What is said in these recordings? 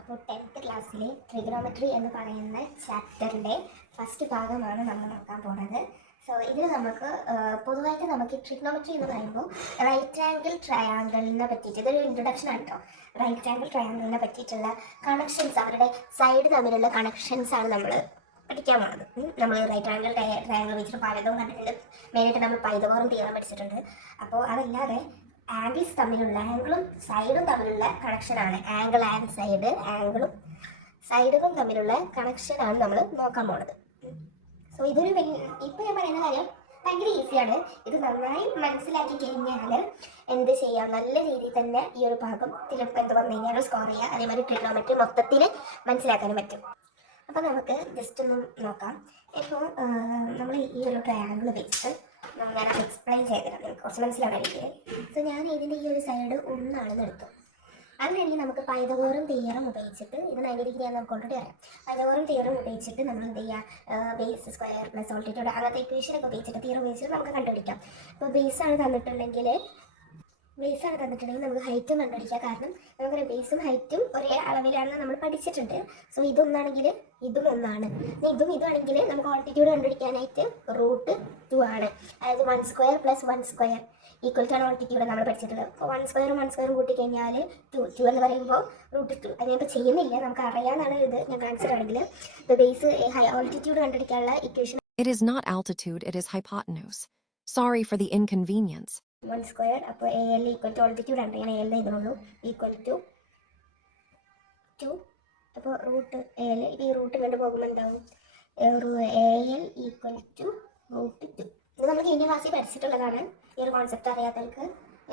അപ്പോൾ 10th ക്ലാസ്സിലെ trigonometry എന്ന് പറയുന്ന ചാപ്റ്ററിൻ്റെ ഫസ്റ്റ് ഭാഗമാണ് നമ്മൾ നോക്കാൻ പോകുന്നത്. സോ ഇതിൽ നമുക്ക് പൊതുവായിട്ട് നമുക്ക് ട്രിഗണോമെട്രി എന്ന് പറയുമ്പോൾ റൈറ്റ് ആംഗിൾ ട്രയാങ്കിളിനെ പറ്റിയിട്ട് ഇതൊരു ഇൻട്രൊഡക്ഷൻ ആണ് കേട്ടോ. റൈറ്റ് ആംഗിൾ ട്രയാങ്കിളിനെ പറ്റിയിട്ടുള്ള കണക്ഷൻസ്, അവരുടെ സൈഡ് തമ്മിലുള്ള കണക്ഷൻസ് ആണ് നമ്മൾ പഠിക്കാൻ പോകുന്നത്. നമ്മൾ റൈറ്റ് ആംഗിൾ ട്രയാങ്കിൾ വെച്ചിട്ട് പലതും കണ്ടിട്ടുണ്ട്. മെയിനായിട്ട് നമ്മൾ പൈതഗോറസ് തിയറം പഠിച്ചിട്ടുണ്ട്. അപ്പോൾ അതല്ലാതെ ആംഗിൾസ് തമ്മിലുള്ള ആംഗിളും സൈഡും തമ്മിലുള്ള കണക്ഷനാണ്. ആംഗിൾ ആൻഡ് സൈഡ്, ആംഗിളും സൈഡുകളും തമ്മിലുള്ള കണക്ഷനാണ് നമ്മൾ നോക്കാൻ പോണത്. സോ ഇതൊരു ഇപ്പം ഞാൻ പറയുന്ന കാര്യം ഭയങ്കര ഈസിയാണ്. ഇത് നന്നായി മനസ്സിലാക്കി കഴിഞ്ഞാൽ എന്ത് ചെയ്യാം, നല്ല രീതിയിൽ തന്നെ ഈ ഒരു ഭാഗത്തിൽ എന്ത് വന്നു കഴിഞ്ഞാൽ സ്കോർ ചെയ്യുക. അതേമാതിരി ട്രിഗണോമെട്രി മൊത്തത്തിൽ മനസ്സിലാക്കാനും പറ്റും. അപ്പോൾ നമുക്ക് ജസ്റ്റ് ഒന്ന് നോക്കാം. ഇപ്പോൾ നമ്മൾ ഈ ഒരു ട്രയാങ്കിൾ വെച്ചിട്ട് ഞാനത് എക്സ്പ്ലെയിൻ ചെയ്തിടാം, നിങ്ങൾക്ക് കുറച്ച് മനസ്സിലാകാതിരിക്കുക. സോ ഞാൻ ഇതിൻ്റെ ഈ ഒരു സൈഡ് ഒന്നാണെന്ന് എടുത്തു. അങ്ങനെയാണെങ്കിൽ നമുക്ക് പൈതഗോറസ് തിയറം ഉപയോഗിച്ചിട്ട്, ഇത് 90 ഡിഗ്രി നമുക്ക് ഓൾറെഡി അറിയാം. പൈതഗോറസ് തിയറം ഉപയോഗിച്ചിട്ട് നമ്മൾ എന്ത് ചെയ്യുക, ബേസ് സ്ക്വയർ പ്ലസ് ഓൾട്ടിറ്റ്യൂഡ് അങ്ങനത്തെ ഇക്വേഷനൊക്കെ ഉപയോഗിച്ചിട്ട് തിയറം ഉപയോഗിച്ചിട്ട് നമുക്ക് കണ്ടുപിടിക്കാം. ഇപ്പോൾ ബേസാണ് തന്നിട്ടുണ്ടെങ്കിൽ നമുക്ക് ഹൈറ്റും കണ്ടുപിടിക്കാം. കാരണം നമുക്കൊരു ബേസും ഹൈറ്റും ഒരേ അളവിലാണെന്ന് നമ്മൾ പഠിച്ചിട്ടുണ്ട്. സോ ഇതൊന്നാണെങ്കിൽ ഇതും ഒന്നാണ്. ഇതും ഇതാണെങ്കിൽ നമുക്ക് ഓൾട്ടിറ്റ്യൂഡ് കണ്ടുപിടിക്കാനായിട്ട് √2 ആണ്. അതായത് 1 square plus 1 square equal to ആണ് ഓൾട്ടിറ്റ്യൂഡ് നമ്മൾ പഠിച്ചിട്ടുള്ളത്. അപ്പോൾ 1 സ്ക്വയറും കൂട്ടിക്കഴിഞ്ഞാൽ 2 എന്ന് പറയുമ്പോൾ √2. അത് ഞാനിപ്പോൾ ചെയ്യുന്നില്ല, നമുക്ക് അറിയാമെന്നാണ് ഇത് ഞാൻ കാണിച്ചിട്ടാണെങ്കിൽ. ഇപ്പോൾ ബേസ് ഓൾട്ടിറ്റ്യൂഡ് കണ്ടുപിടിക്കാനുള്ള equation It is not altitude, it is hypotenuse. Sorry for the inconvenience. 1 square അപ്പോൾ AL ഈക്വൽ ടു ഓൾട്ടിറ്റ്യൂഡ് ആണ്. ഞാൻ AL എഴുതുന്നുള്ളൂ, ഈക്വൽ ടു 2. അപ്പോൾ √AL ഈ റൂട്ട് കണ്ട് പോകുമ്പോൾ എന്താവും, AL ഈക്വൽ ടു √2. ഇത് നമ്മൾ കഴിഞ്ഞ ക്ലാസ്സിൽ പഠിച്ചിട്ടുള്ളതാണ്. ഈ ഒരു കോൺസെപ്റ്റ് അറിയാത്തവർക്ക്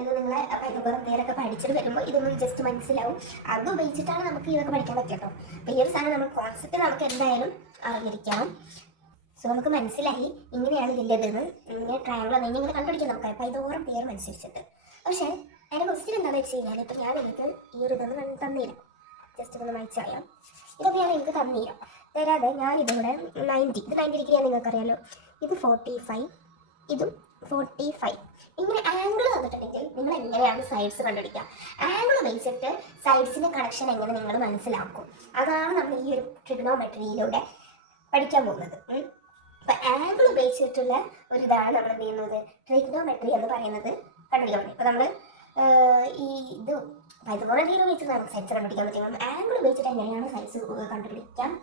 ഇത് നിങ്ങളെ പൈതഗോറസ് തിയറമൊക്കെ പഠിച്ചിട്ട് വരുമ്പോൾ ഇതൊന്നും ജസ്റ്റ് മനസ്സിലാവും. അത് ഉപയോഗിച്ചിട്ടാണ് നമുക്ക് ഇതൊക്കെ പഠിക്കാൻ പറ്റുള്ളൂ. അപ്പോൾ ഈ ഒരു സാധനം നമ്മൾ കോൺസെപ്റ്റ് നമുക്ക് എന്തായാലും അറിഞ്ഞിരിക്കണം. സോ നമുക്ക് മനസ്സിലായി ഇങ്ങനെയാണ് ഇതിൻ്റെതെന്ന്. ഇങ്ങനെ ട്രയാങ്കിൾ വന്നു ഇങ്ങനെ കണ്ടുപിടിക്കാം നമുക്ക് പൈതഗോറസ് തിയറം അനുസരിച്ചിട്ട്. പക്ഷേ അതിൻ്റെ ക്വസ്റ്റ്യൻ എന്താണെന്ന് വെച്ച് കഴിഞ്ഞാൽ, ഇപ്പോൾ ഞാൻ എനിക്ക് ഈ ഒരു ഇതൊന്നും തന്നില്ല, ജസ്റ്റ് ഇതൊന്ന് വായിച്ചറിയാം. ഇതൊക്കെ ഞാൻ എനിക്ക് തരാതെ ഞാൻ ഇതിവിടെ 90 ഡിഗ്രി ആണ്, നിങ്ങൾക്കറിയാലോ. ഇത് 45, ഇതും 45. ഇങ്ങനെ ആംഗിൾ തന്നിട്ടുണ്ടെങ്കിൽ നിങ്ങൾ എങ്ങനെയാണ് സൈഡ്സ് കണ്ടുപിടിക്കുക? ആംഗിൾ വെച്ചിട്ട് സൈഡ്സിൻ്റെ കണക്ഷൻ എങ്ങനെ നിങ്ങൾ മനസ്സിലാക്കും? അതാണ് നമ്മൾ ഈ ഒരു ട്രിഗണോമെട്രിയിലൂടെ പഠിക്കാൻ പോകുന്നത്. അപ്പം ആംഗിൾ ഉപയോഗിച്ചിട്ടുള്ള ഒരിതാണ് നമ്മൾ എന്ത് ചെയ്യുന്നത്, ട്രിഗണോമെട്രി എന്ന് പറയുന്നത് കണ്ടുപിടിക്കാൻ പറ്റും. ഇപ്പോൾ നമ്മൾ ഈ ഇത് പൈതഗോറസ് തിയറം വെച്ചിട്ട് നമുക്ക് സൈഡ്സ് കണ്ടുപിടിക്കാൻ പറ്റും. ആംഗിൾ ഉപയോഗിച്ചിട്ട് എങ്ങനെയാണ് സൈഡ്സ് കണ്ടുപിടിക്കാം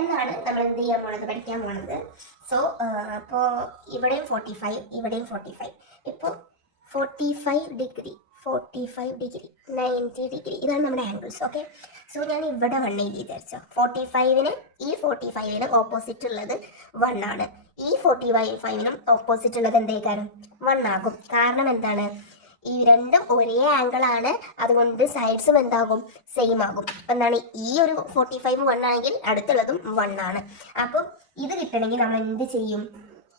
എന്നാണ് നമ്മൾ എന്ത് ചെയ്യാൻ പോണത്, പഠിക്കാൻ പോണത്. സോ അപ്പോൾ ഇവിടെയും 45, ഇവിടെയും 45. ഇപ്പോൾ 45 ഡിഗ്രി 90 ഡിഗ്രി ഇതാണ് നമ്മുടെ ആംഗിൾസ്. ഓക്കെ, സോ ഞാൻ ഇവിടെ 1 എഴുതി വിചാരിച്ചോ. 45ന് ഈ 45ന് ഓപ്പോസിറ്റ് ഉള്ളത് 1 ആണ്. ഈ 45നും ഓപ്പോസിറ്റ് ഉള്ളത് എന്തേക്കാനും 1 ആകും. കാരണം എന്താണ്, ഈ രണ്ടും ഒരേ ആംഗിളാണ്, അതുകൊണ്ട് സൈഡ്സും എന്താകും, സെയിം ആകും. എന്താണ്, ഈ ഒരു 45 1 ആണെങ്കിൽ അടുത്തുള്ളതും 1 ആണ്. അപ്പം ഇത് കിട്ടണമെങ്കിൽ നമ്മൾ എന്ത് ചെയ്യും,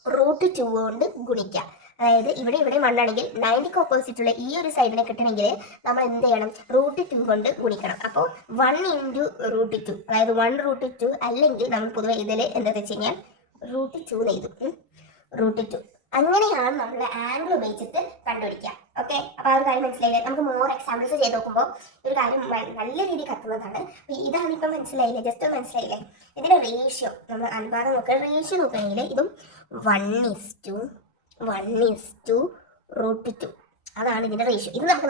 √2 കൊണ്ട് ഗുണിക്കാം. അതായത് ഇവിടെ 1 ആണെങ്കിൽ 90ക്ക് ഓപ്പോസിറ്റുള്ള ഈ ഒരു സൈഡിനെ കിട്ടണമെങ്കിൽ നമ്മൾ എന്ത് ചെയ്യണം, √2 കൊണ്ട് ഗുണിക്കണം. അപ്പോൾ 1 × √2, അതായത് 1√2, അല്ലെങ്കിൽ നമ്മൾ പൊതുവെ ഇതിൽ എന്താണെന്ന് വെച്ച് കഴിഞ്ഞാൽ √2 എഴുതും. √2 അങ്ങനെയാണ് നമ്മൾ ആംഗിൾ ഉപയോഗിച്ചിട്ട് കണ്ടുപിടിക്കുക. ഓക്കെ, അപ്പോൾ ആ ഒരു കാര്യം മനസ്സിലായില്ലേ? നമുക്ക് മോർ എക്സാമ്പിൾസ് ചെയ്ത് നോക്കുമ്പോൾ ഒരു കാര്യം നല്ല രീതിയിൽ കത്തുന്നതാണ്. ഇതാണ് ഇപ്പം മനസ്സിലായില്ലേ, ജസ്റ്റ് മനസ്സിലായില്ലേ? ഇതിൻ്റെ റേഷ്യോ നമ്മൾ അനുപാതം നോക്കുക. റേഷ്യോ നോക്കുകയാണെങ്കിൽ ഇതും 1:1 √2 അതാണ് ഇതിൻ്റെ റേഷ്യോ. ഇത് നമുക്ക്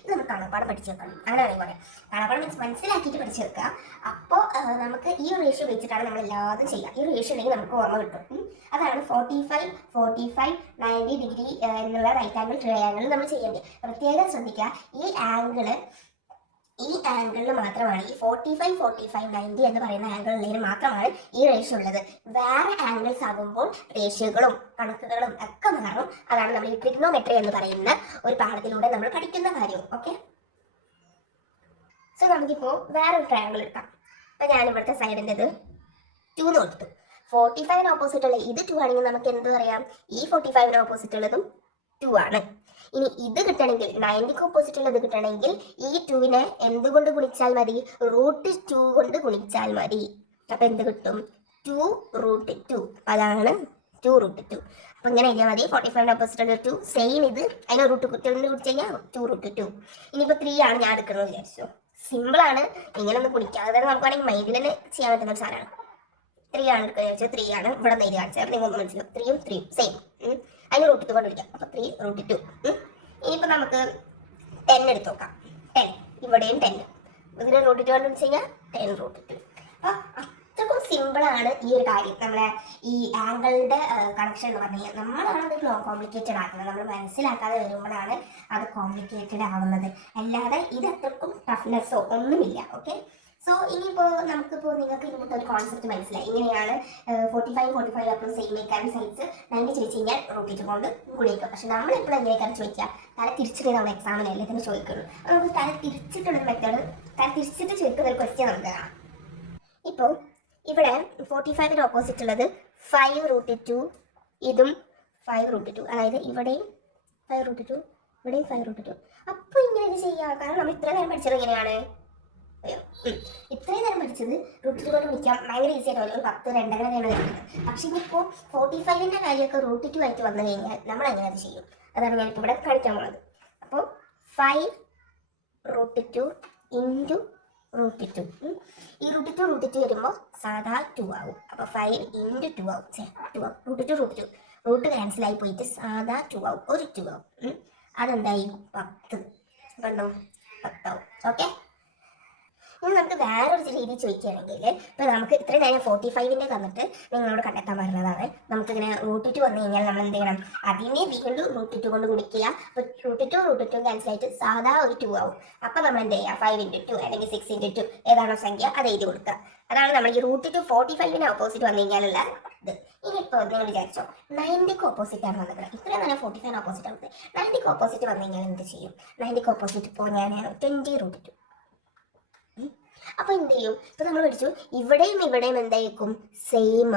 ഇത് നമുക്ക് കാണാപ്പാടം പഠിച്ചു വെക്കണം. അങ്ങനെ വേണമെങ്കിൽ പറയാം. കാണാപ്പാടം മീൻസ് മനസ്സിലാക്കിയിട്ട് പഠിച്ചു വെക്കുക. അപ്പോൾ നമുക്ക് ഈ ഒരു റേഷ്യോ വെച്ചിട്ടാണ് നമ്മൾ എല്ലാതും ചെയ്യുക. ഈ റേഷ്യോ ഉണ്ടെങ്കിൽ നമുക്ക് ഓർമ്മ കിട്ടും. അതാണ് 45 90 ഡിഗ്രി എന്നുള്ള റൈറ്റ് ആംഗിൾ ട്രയാംഗിൾ നമ്മൾ ചെയ്യേണ്ടത്. പ്രത്യേകം ശ്രദ്ധിക്കുക, ഈ ആംഗിളിൽ മാത്രമാണ്, ഈ 45 90 എന്ന് പറയുന്ന ആംഗിളിൽ മാത്രമാണ് ഈ റേഷ്യോ ഉള്ളത്. വേറെ ആംഗിൾസ് ആകുമ്പോൾ റേഷ്യോകളും കണക്കുകളും ഒക്കെ മാറും. അതാണ് നമ്മൾ ഈ ട്രിഗണോമെട്രി എന്ന് പറയുന്ന ഒരു പാഠത്തിലൂടെ നമ്മൾ പഠിക്കുന്ന കാര്യം. ഓക്കെ, സോ നമുക്കിപ്പോൾ വേറൊരു ട്രയാംഗിൾ എടുക്കാം. അപ്പോൾ ഞാൻ ഇവിടുത്തെ സൈഡിൻ്റെത് 2 എന്ന് കൊടുത്തു. 45ന് ഓപ്പോസിറ്റ് ഉള്ള ഇത് 2 ആണെങ്കിൽ നമുക്ക് എന്ത് പറയാം, ഈ 45ന് ഓപ്പോസിറ്റ് ഉള്ളതും 2 ആണ്. ഇനി ഇത് കിട്ടണമെങ്കിൽ 90ക്ക് ഓപ്പോസിറ്റ് ഉള്ളത് കിട്ടണമെങ്കിൽ ഈ 2നെ എന്തുകൊണ്ട് ഗുണിച്ചാൽ മതി, √2 കൊണ്ട് ഗുണിച്ചാൽ മതി. അപ്പം എന്ത് കിട്ടും, 2√2. അതാണ് 2√2. അപ്പം ഇങ്ങനെ എഴുതിയാൽ മതി. 45ന് ഓപ്പോസിറ്റ് ഉള്ള 2 സെയിം, ഇത് അതിന് √2 കൊണ്ട് ഗുണിച്ച് കഴിഞ്ഞാൽ 2√2. ഇനിയിപ്പോൾ 3 ആണ് ഞാൻ എടുക്കണമെന്ന് വിചാരിച്ചു. സിമ്പിളാണ്. ഇങ്ങനെ ഒന്ന് കുടിക്കാതെ തന്നെ നമുക്ക് വേണമെങ്കിൽ മൈൻഡിൽ തന്നെ ചെയ്യാൻ പറ്റുന്ന ഒരു സാധനമാണ്. 3 ആണ് എടുക്കുക ചോദിച്ചാൽ 3 ആണ് ഇവിടെ നേരി കാണിച്ചത്. അപ്പോൾ നിങ്ങൾ ഒന്ന് മനസ്സിലാവും. 3 ഉം 3 സെയിം. അതിന് റൂട്ട് 2 കൊണ്ട് വിളിക്കാം. അപ്പോൾ 3 റൂട്ട് 2. ഇനിയിപ്പോൾ നമുക്ക് 10 എടുത്ത് നോക്കാം. 10 ഇവിടെയും 10. ഇതിന് റൂട്ട് 2 കൊണ്ട് വിളിച്ച് കഴിഞ്ഞാൽ 10 റൂട്ട് 2. അപ്പോൾ അത്രക്കും സിമ്പിളാണ് ഈ ഒരു കാര്യം. നമ്മളെ ഈ ആംഗിളിൻ്റെ കണക്ഷൻ എന്ന് പറഞ്ഞു കഴിഞ്ഞാൽ നമ്മളാണ് അത് കോംപ്ലിക്കേറ്റഡ് ആക്കുന്നത്. നമ്മൾ മനസ്സിലാക്കാതെ വരുമ്പോഴാണ് അത് കോംപ്ലിക്കേറ്റഡ് ആവുന്നത്. അല്ലാതെ ഇത് അത്രക്കും ടഫ്നെസ്സോ ഒന്നുമില്ല. ഓക്കെ, സോ ഇനിയിപ്പോൾ നമുക്കിപ്പോൾ നിങ്ങൾക്ക് ഇങ്ങനത്തെ ഒരു കോൺസെപ്റ്റ് മനസ്സിലായി. ഇങ്ങനെയാണ് 45 അപ്പോൾ സെയിം ആയിക്കാരും സൈസ് 90 ചോദിച്ചു കഴിഞ്ഞാൽ റൂട്ട് 2 കൊണ്ട് ഗുണിക്കുക. പക്ഷെ നമ്മൾ എപ്പോഴും എങ്ങനെയൊക്കെയാണ് ചോദിക്കുക, തല തിരിച്ചിട്ട് നമ്മൾ എക്സാമിന് എല്ലാത്തിനും ചോദിക്കുള്ളൂ. അപ്പോൾ നമുക്ക് തല തിരിച്ചിട്ടുള്ളൊരു മെത്തേഡ്, തല തിരിച്ചിട്ട് ചോദിക്കുന്ന ഒരു ക്വസ്റ്റ്യൻ നമുക്ക് കാണാം. ഇപ്പോൾ ഇവിടെ 45ന് ഓപ്പോസിറ്റ് ഉള്ളത് 5 റൂട്ട് 2, ഇതും 5 റൂട്ട് 2, അതായത് ഇവിടെയും 5 റൂട്ട് 2, ഇവിടെയും 5 റൂട്ട് 2. അപ്പോൾ ഇങ്ങനെ ഇത് ചെയ്യാം. കാരണം നമ്മൾ ഇത്ര നേരം പഠിച്ചത് എങ്ങനെയാണ്, ഇത്രയും നേരം പഠിച്ചത് റൂട്ട് 2 കൊണ്ട് വിളിക്കാം ഭയങ്കര ഈസി ആയിട്ട് ഒരു 10 2 അങ്ങനെയാണ് വരുന്നത്. പക്ഷെ ഇനിയിപ്പോൾ 45ൻ്റെ വാല്യൊക്കെ റൂട്ട് 2 ആയിട്ട് വന്നു കഴിഞ്ഞാൽ നമ്മൾ എങ്ങനെ അത് ചെയ്യും, അതാണ് ഞാനിപ്പോൾ ഇവിടെ കാണിക്കാൻ പോകുന്നത്. അപ്പോൾ 5 റൂട്ട് 2 ഇൻറ്റു റൂട്ട് 2. ഈ റൂട്ട് 2 വരുമ്പോൾ സാധാ 2 ആവും. അപ്പോൾ 5 ഇൻറ്റു 2 ആവും. 2 ആവും. റൂട്ട് 2 റൂട്ട് ക്യാൻസലായി പോയിട്ട് സാധാ 2 ആവും. ഒരു 2 ആവും. അതെന്തായി 10 കണ്ടോ, 10 ആവും. ഓക്കെ, ഇനി നമുക്ക് വേറൊരു രീതി ചോദിക്കുകയാണെങ്കിൽ, ഇപ്പോൾ നമുക്ക് ഇത്രയും നേരം 45ൻ്റെ തന്നിട്ട് നിങ്ങളോട് കണ്ടെത്താൻ പറഞ്ഞതാണ്. നമുക്കിങ്ങനെ റൂട്ട് 2 വന്നു കഴിഞ്ഞാൽ നമ്മൾ എന്ത് ചെയ്യണം, അതിനെ വീണ്ടും റൂട്ട് 2 കൊണ്ട് ഗുണിക്കുക. അപ്പോൾ റൂട്ട് 2 ക്യാൻസലായിട്ട് സാധാ ഒരു 2 ആവും. അപ്പോൾ നമ്മൾ എന്ത് ചെയ്യുക, 5 ഇൻറ്റു 2 അല്ലെങ്കിൽ 6 ഇൻറ്റു 2 ഏതാണോ സംഖ്യ അത് എഴുതി കൊടുക്കുക. അതാണ് നമ്മൾ ഈ റൂട്ട് 2 45ന് ഓപ്പോസിറ്റ് വന്നു കഴിഞ്ഞാലുള്ള ഇത്. ഇനിയിപ്പോൾ നിങ്ങൾ വിചാരിച്ചോ 90ക്ക് ഓപ്പോസിറ്റ് ആണ് വന്നത്. ഇത്രയും നേരം 45ന് ഓപ്പോസിറ്റ് ആവുന്നത്. 90ക്ക് ഓപ്പോസിറ്റ് വന്നു കഴിഞ്ഞാൽ എന്ത് ചെയ്യും, 90ക്ക് ഓപ്പോസിറ്റ് ഇപ്പോൾ ഞാൻ 20 റൂട്ട് 2. അപ്പോൾ എന്ത് ചെയ്യും, ഇപ്പോൾ നമ്മൾ പഠിച്ചു ഇവിടെയും എന്തായിരിക്കും, സെയിം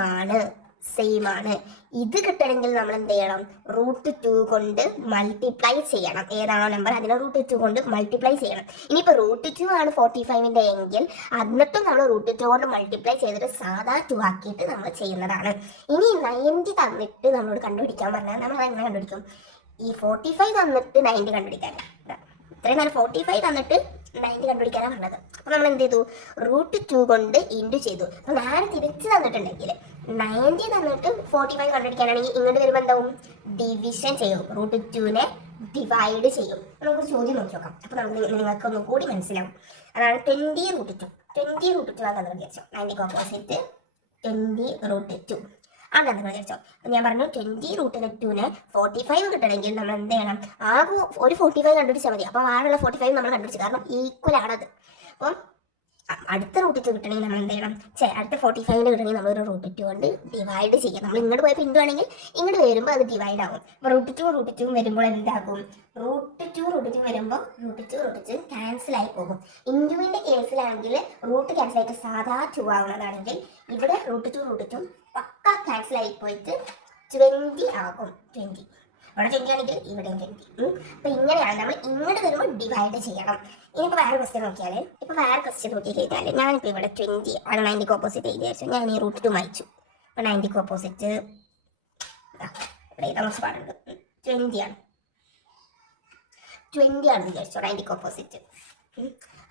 ആണ്. ഇത് കിട്ടണമെങ്കിൽ നമ്മൾ എന്ത് ചെയ്യണം, റൂട്ട് 2 കൊണ്ട് മൾട്ടിപ്ലൈ ചെയ്യണം. ഏതാണോ നമ്പർ അതിനെ റൂട്ട് 2 കൊണ്ട് മൾട്ടിപ്ലൈ ചെയ്യണം. ഇനിയിപ്പോൾ റൂട്ട് 2 ആണ് 45ൻ്റെ എങ്കിൽ എന്നിട്ടും നമ്മൾ റൂട്ട് 2 കൊണ്ട് മൾട്ടിപ്ലൈ ചെയ്തിട്ട് സാധാ 2 ആക്കിയിട്ട് നമ്മൾ ചെയ്യുന്നതാണ്. ഇനി 90 തന്നിട്ട് നമ്മളോട് കണ്ടുപിടിക്കാൻ പറഞ്ഞാൽ നമ്മൾ എങ്ങനെ കണ്ടുപിടിക്കും, ഈ 45 തന്നിട്ട് 90 കണ്ടുപിടിക്കാൻ. ഇത്രയും നേരം 45 തന്നിട്ട് 90 കണ്ടുപിടിക്കാനാണ് പറഞ്ഞത്. അപ്പോൾ നമ്മൾ എന്ത് ചെയ്തു, റൂട്ട് 2 കൊണ്ട് ഇൻറ്റു ചെയ്തു. അപ്പോൾ നേരെ തിരിച്ച് തന്നിട്ടുണ്ടെങ്കിൽ 90 തന്നിട്ട് 45 കണ്ടുപിടിക്കാനാണെങ്കിൽ ഇങ്ങോട്ട് വരുമ്പോൾ എന്താവും, ഡിവിഷൻ ചെയ്യും. റൂട്ട് 2നെ ഡിവൈഡ് ചെയ്യും. നമുക്ക് ചോദ്യം നോക്കി നോക്കാം. അപ്പോൾ നമുക്ക് നിങ്ങൾക്ക് ഒന്നും കൂടി മനസ്സിലാവും. അതാണ് 20 റൂട്ട് 2. 20 റൂട്ട് 2 ആണെന്ന് വിചാരിച്ചോ. 90ക്ക് ഓപ്പോസിറ്റ് 20 റൂട്ട് 2 ആണെന്ന് വിചാരിച്ചോ. ഞാൻ പറഞ്ഞു 20 റൂട്ട് 2നെ 45 കിട്ടണമെങ്കിൽ നമ്മൾ എന്ത് ചെയ്യണം, ആകെ ഒരു 45 കണ്ടുപിടിച്ചാൽ മതി. അപ്പോൾ ആളുള്ള 45 നമ്മൾ കണ്ടുപിടിച്ചു, കാരണം ഈക്വൽ ആണത്. അപ്പം അടുത്ത റൂട്ട് 2 കിട്ടണമെങ്കിൽ നമ്മൾ എന്ത് ചെയ്യണം, അടുത്ത 45ന് കിട്ടണമെങ്കിൽ നമ്മളൊരു റൂട്ട് 2 കൊണ്ട് ഡിവൈഡ് ചെയ്യാം. നമ്മൾ ഇങ്ങോട്ട് പോയപ്പോൾ ഇൻറ്റു ആണെങ്കിൽ ഇങ്ങോട്ട് വരുമ്പോൾ അത് ഡിവൈഡ് ആകും. അപ്പോൾ റൂട്ട് 2 വരുമ്പോൾ എന്താകും, റൂട്ട് 2 വരുമ്പോൾ റൂട്ട് 2 ക്യാൻസൽ ആയി പോകും. ഇൻറ്റുവിൻ്റെ കേസിലാണെങ്കിൽ റൂട്ട് ക്യാൻസൽ ആയിട്ട് സാധാ 2 ആവുന്നതാണെങ്കിൽ ഇവിടെ റൂട്ട് 2 പക്ക ക്യാൻസൽ ആയി പോയിട്ട് 20 ആകും. 20 ഇവിടെ 20 ആണെങ്കിൽ ഇവിടെയും 20. അപ്പോൾ ഇങ്ങനെയാണ് നമ്മൾ ഇങ്ങോട്ട് വരുമ്പോൾ ഡിവൈഡ് ചെയ്യണം. ഇനിയിപ്പോൾ വേറെ ക്വസ്റ്റ്യൻ നോക്കിയാൽ, ഇപ്പോൾ വേറെ ക്വസ്റ്റ്യൻ നോക്കി കഴിഞ്ഞാൽ ഞാനിപ്പോൾ ഇവിടെ 20 ആണ് 90ക്ക് ഓപ്പോസിറ്റ് എഴുതി വെച്ചു. ഞാൻ ഈ റൂട്ട് 2 വായിച്ചു. അപ്പോൾ 90ക്ക് ഓപ്പോസിറ്റ് ഇവിടെ താമസപ്പാടുണ്ട് 20 ആണ്. 20 ആണെന്ന് വിചാരിച്ചോ 90ക്ക് ഓപ്പോസിറ്റ്.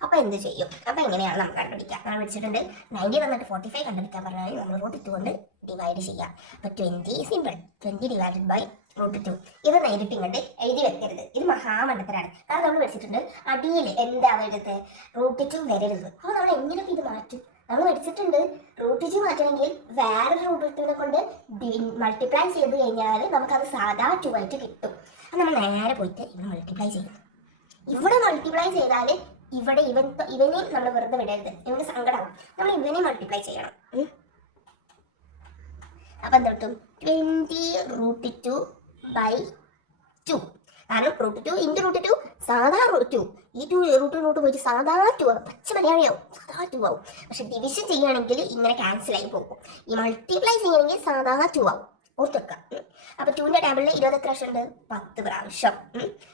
അപ്പോൾ എന്ത് ചെയ്യും, അപ്പോൾ എങ്ങനെയാണ് നമുക്ക് കണ്ടുപിടിക്കുക, നമ്മൾ പഠിച്ചിട്ടുണ്ട് 90 തന്നിട്ട് 45 കണ്ടുപിടിക്കാൻ പറഞ്ഞാൽ നമ്മൾ റൂട്ട് 2 കൊണ്ട് ഡിവൈഡ് ചെയ്യാം. അപ്പോൾ 20 സിമ്പിൾ, 20 ഡിവൈഡഡ് ബൈ റൂട്ട് 2. ഇത് നേരിട്ട് ഇങ്ങോട്ട് എഴുതി വെക്കരുത്, ഇത് മഹാമണ്ഡലത്തിലാണ്. കാരണം നമ്മൾ പഠിച്ചിട്ടുണ്ട് അടിയിൽ എന്താവരുത്, റൂട്ട് 2 വരരുത്. അപ്പോൾ നമ്മൾ എങ്ങനെ ഇത് മാറ്റും, നമ്മൾ പഠിച്ചിട്ടുണ്ട് റൂട്ട് 2 മാറ്റണമെങ്കിൽ വേറൊരു റൂട്ട് 2നെ കൊണ്ട് മൾട്ടിപ്ലൈ ചെയ്ത് കഴിഞ്ഞാൽ നമുക്കത് സാധാ 2 ആയിട്ട് കിട്ടും. അത് നമ്മൾ നേരെ പോയിട്ട് ഇവിടെ മൾട്ടിപ്ലൈ ചെയ്യും. ഇവിടെ മൾട്ടിപ്ലൈ ചെയ്താൽ ഇവിടെ ഇവനെ നമ്മൾ വെറുതെ വിടരുത്, ഇവന് സങ്കടമാവും. നമ്മൾ ഇവനെ മൾട്ടിപ്ലൈ ചെയ്യണം. അപ്പം എന്താ കിട്ടും, 20 റൂട്ട് 2 ബൈ 2. കാരണം റൂട്ട് 2 ഇൻറ്റു റൂട്ട് 2 സാധാ റൂട്ട് 2. ഈ റൂട്ട് പോയിട്ട് സാധാ 2 ആവും, പച്ച മലയാളിയാവും, സാധാ 2 ആവും. പക്ഷെ ഡിവിഷൻ ചെയ്യുകയാണെങ്കിൽ ഇങ്ങനെ ക്യാൻസൽ ആയി പോകും. ഈ മൾട്ടിപ്ലൈ ചെയ്യുകയാണെങ്കിൽ സാധാ 2 ആവും. ഓർത്തെടുക്കാം. അപ്പോൾ 2ൻ്റെ ടേബിളിൽ 20 എത്ര പ്രാവശ്യം ഉണ്ട്, 10 പ്രാവശ്യം.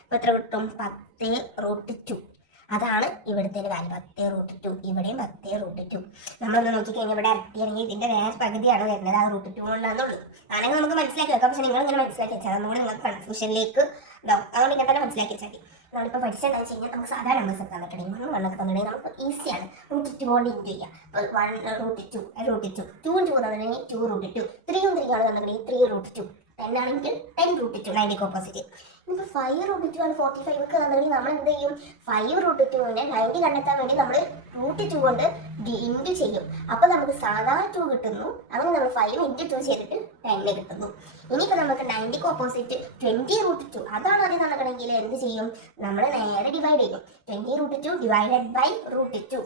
അപ്പോൾ എത്ര കിട്ടും, 10 റൂട്ട് 2. അതാണ് ഇവിടുത്തെ വാല്യൂ, 10 റൂട്ട് 2. ഇവിടെയും 10 റൂട്ട് 2. നമ്മളൊന്ന് നോക്കിക്കഴിഞ്ഞാൽ ഇവിടെ ഇറക്കിയാണെങ്കിൽ ഇതിൻ്റെ വേറെ പകുതിയാണ് വരുന്നത്, ആ റൂട്ട് 2 കൊണ്ടാണെന്നുള്ളൂ. ആണെങ്കിൽ നമുക്ക് മനസ്സിലാക്കി വെക്കാം. പക്ഷെ നിങ്ങൾ ഇങ്ങനെ മനസ്സിലാക്കി വെച്ചാൽ അതുകൊണ്ട് നിങ്ങൾക്ക് കൺഫ്യൂഷനിലേക്ക് ഇതാവും. അതുകൊണ്ട് ഇങ്ങനെ തന്നെ മനസ്സിലാക്കി വെച്ചാൽ നമ്മളിപ്പോൾ പഠിച്ചതെന്ന് വെച്ച് കഴിഞ്ഞാൽ നമുക്ക് സാധാരണ നമ്പേഴ്സ് ഒക്കെ തന്നിട്ടുണ്ടെങ്കിൽ 1 1 ഒക്കെ തന്നിട്ടുണ്ടെങ്കിൽ നമുക്ക് ഈസിയാണ് √2 കൊണ്ട് ഇൻറ്റു ചെയ്യാം. അപ്പോൾ 1 √2 2 2 തന്നിട്ടുണ്ടെങ്കിൽ 2 √2 3 3 ആണ് തന്നിട്ടുണ്ടെങ്കിൽ 3 √2 10 ആണെങ്കിൽ 10 √2 90 ഓപ്പോസിറ്റ്. ഇപ്പോൾ 5 √2 ആണ് 45 ഒക്കെ തന്നിട്ടുണ്ടെങ്കിൽ നമ്മൾ എന്ത് ചെയ്യും 5 √2നെ 90 കണ്ടെത്താൻ വേണ്ടി നമ്മൾ √2 കൊണ്ട് ഇൻറ്റു ചെയ്യും. അപ്പോൾ നമുക്ക് സാധാ 2 കിട്ടുന്നു. അങ്ങനെ നമ്മൾ 5 × 2 ചെയ്തിട്ട് 10 കിട്ടുന്നു. ഇനിയിപ്പോൾ നമുക്ക് 90 ഓപ്പോസിറ്റ് 20 √2 അതാണ് ആദ്യം നടക്കണമെങ്കിൽ എന്ത് ചെയ്യും നമ്മൾ നേരെ ഡിവൈഡ് ചെയ്യും. 20 √2 ഡിവൈഡഡ് ബൈ √2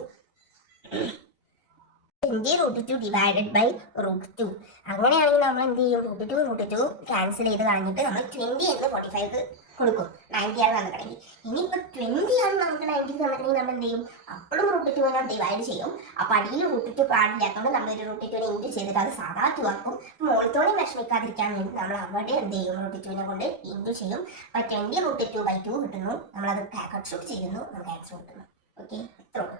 20 √2 ഡിവൈഡഡ് ബൈ √2. അങ്ങനെയാണെങ്കിൽ നമ്മൾ എന്ത് ചെയ്യും √2 ക്യാൻസൽ ചെയ്ത് കളഞ്ഞിട്ട് നമ്മൾ 20 എന്ന് 45 കൊടുക്കും. 90 ആണ് തന്നിട്ടുണ്ടെങ്കിൽ. ഇനിയിപ്പോൾ 20 ആണ് നമുക്ക് 90 തന്നിട്ടുണ്ടെങ്കിൽ നമ്മൾ എന്ത് ചെയ്യും അപ്പോഴും √2 ഡിവൈഡ് ചെയ്യും. അപ്പോൾ അടിയിൽ √2 പാടില്ലാത്തതുകൊണ്ട് നമ്മൾ ഒരു √2 ഇൻറ്റു ചെയ്തിട്ട് അത് സാധാ 2 ആക്കും. മോളത്തോളം വിഷമിക്കാതിരിക്കാൻ വേണ്ടി നമ്മൾ അവിടെ എന്ത് ചെയ്യും √2 കൊണ്ട് ഇൻറ്റു ചെയ്യും. അപ്പോൾ 20 √2/2 കിട്ടുന്നു. നമ്മളത് കട്ട് ഷൂട്ട് ചെയ്യുന്നു. നമുക്ക് ആൻസർ കിട്ടുന്നു. ഓക്കെ, ഇത്ര ഉള്ളൂ.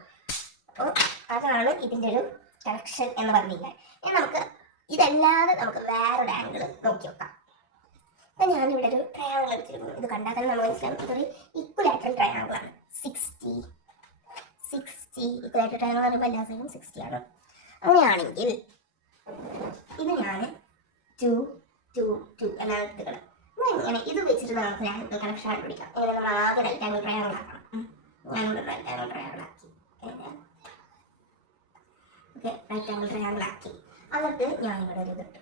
അപ്പോൾ അതാണ് ഇതിൻ്റെ ഒരു കണക്ഷൻ എന്ന് പറഞ്ഞു കഴിഞ്ഞാൽ. ഇനി നമുക്ക് ഇതല്ലാതെ നമുക്ക് വേറൊരു ആംഗിൾ നോക്കി നോക്കാം. അപ്പം ഞാനിവിടെ ഒരു ട്രയാങ്കിൾ എടുത്തിരിക്കുന്നു. ഇത് കണ്ടാൽ തന്നെ നമ്മൾ മനസ്സിലാവും ഇതൊരു ഇക്വലാറ്ററൽ ട്രയാങ്കിളാണ്. 60 ഇക്വലാറ്ററൽ ട്രയാങ്കിൾ എന്ന് പറയുമ്പോൾ എല്ലാ സൈഡും 60 ആണ്. അങ്ങനെയാണെങ്കിൽ ഇത് ഞാൻ 2 2 2 എന്നാണ് എടുത്തുകൾ. ഇങ്ങനെ ഇത് വെച്ചിട്ട് നമുക്ക് ആംഗിൾ കണക്ഷൻ കണ്ടുപിടിക്കാം. ഇങ്ങനെ നമ്മൾ ആകെ റൈറ്റ് ആംഗിൾ ട്രയാങ്കിൾ ആക്കണം. ഞാനിവിടെ റൈറ്റ് ആംഗിൾ ട്രയാങ്കിൾ ആക്കി. ഓക്കെ, റൈറ്റ് ആംഗിൾ ട്രയാങ്കിൾ ആക്കി. എന്നിട്ട് ഞാനിവിടെ ഒരു ഇതിട്ടു.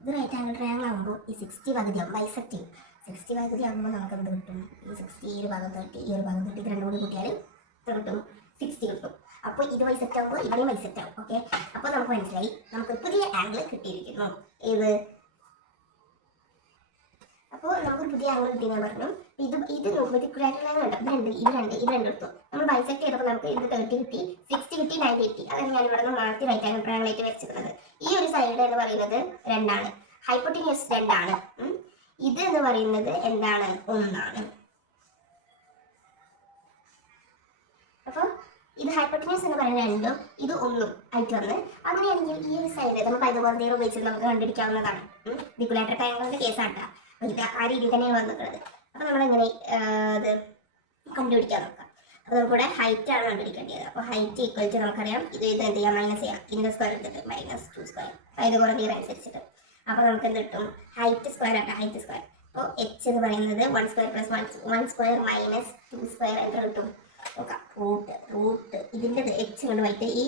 ഇത് റൈറ്റ് ആംഗിൾ ട്രയാങ്കിൾ ആകുമ്പോൾ ഈ 60 പകുതിയാകും ബൈസെക്റ്റ് ചെയ്യും. 60 പകുതി ആകുമ്പോൾ നമുക്ക് എന്ത് കിട്ടും ഈ 60 ഈ ഒരു ഭാഗം 30 ഈ ഒരു ഭാഗം 30 ഇത് രണ്ടും കൂടി കൂട്ടിയാൽ കിട്ടും 60 കിട്ടും. അപ്പോൾ ഇത് ബൈസെക്റ്റ് ആകുമ്പോൾ ഇവിടെയും ബൈസെക്റ്റ് ആവും. ഓക്കെ, അപ്പോൾ നമുക്ക് മനസ്സിലായി നമുക്ക് പുതിയ ആംഗിൾ കിട്ടിയിരിക്കുന്നു. ഏത് അപ്പോൾ നമുക്ക് പുതിയ ആംഗിൾ കിട്ടിയെന്ന് പറഞ്ഞു. ഇത് നോക്കുമ്പോൾ ഇക്വലാറ്ററൽ ആംഗിൾ ഉണ്ട്. ഇത് രണ്ട് എടുത്തു. നമ്മൾ ബൈസെക്റ്റ് ചെയ്തപ്പോൾ നമുക്ക് ഇത് 30 കിട്ടി, 60 കിട്ടി, 90 കിട്ടി. അതാണ് ഞാൻ ഇവിടെ നിന്ന് മാറ്റി റൈറ്റ് ആംഗിൾ ട്രയാങ്കിൾ ആയിട്ട് വെച്ചിട്ടുള്ളത്. ഈ ഒരു സൈഡ് എന്ന് പറയുന്നത് 2 ആണ്, ഹൈപ്പോട്ടിന്യൂസ് 2 ആണ്. ഇത് എന്ന് പറയുന്നത് എന്താണ് 1 ആണ്. അപ്പോൾ ഇത് ഹൈപ്പോട്ടിന്യൂസ് എന്ന് പറയുന്നത് 2ഉം ഇത് 1ഉം ആയിട്ട് വന്ന്. അങ്ങനെയാണെങ്കിൽ ഈ ഒരു സൈഡ് നമ്മൾ പൈതഗോറസ് ഉപയോഗിച്ചിട്ട് നമുക്ക് കണ്ടുപിടിക്കാവുന്നതാണ്. ഇക്വലാറ്ററൽ ട്രയാങ്കിളിന്റെ കേസാട്ടാ. ഇത് ആ രീതിയിൽ തന്നെയാണ് വന്നിട്ടുള്ളത്. അപ്പോൾ നമ്മളെങ്ങനെ അത് കണ്ടുപിടിക്കാൻ നോക്കാം. അപ്പോൾ നമുക്കിവിടെ ഹൈറ്റ് ആണ് കണ്ടുപിടിക്കേണ്ടത്. അപ്പോൾ ഹൈറ്റ് ഈക്വൽ ടു നമുക്കറിയാം ഇത് എന്ത് ചെയ്യാം മൈനസ് ചെയ്യാം. ഇതിൻ്റെ സ്ക്വയർ എടുത്തിട്ട് -2² പൈതഗോറസ് തിയറം അനുസരിച്ചിട്ട്. അപ്പോൾ നമുക്ക് എന്ത് കിട്ടും ഹൈറ്റ് സ്ക്വയർ ആട്ടെ ഹൈറ്റ് സ്ക്വയർ. അപ്പോൾ h എന്ന് പറയുന്നത് 1² + 1² - 2² എത്ര കിട്ടും നോക്കാം. റൂട്ട് ഇതിൻ്റെ h കൊണ്ട് പോയിട്ട് ഈ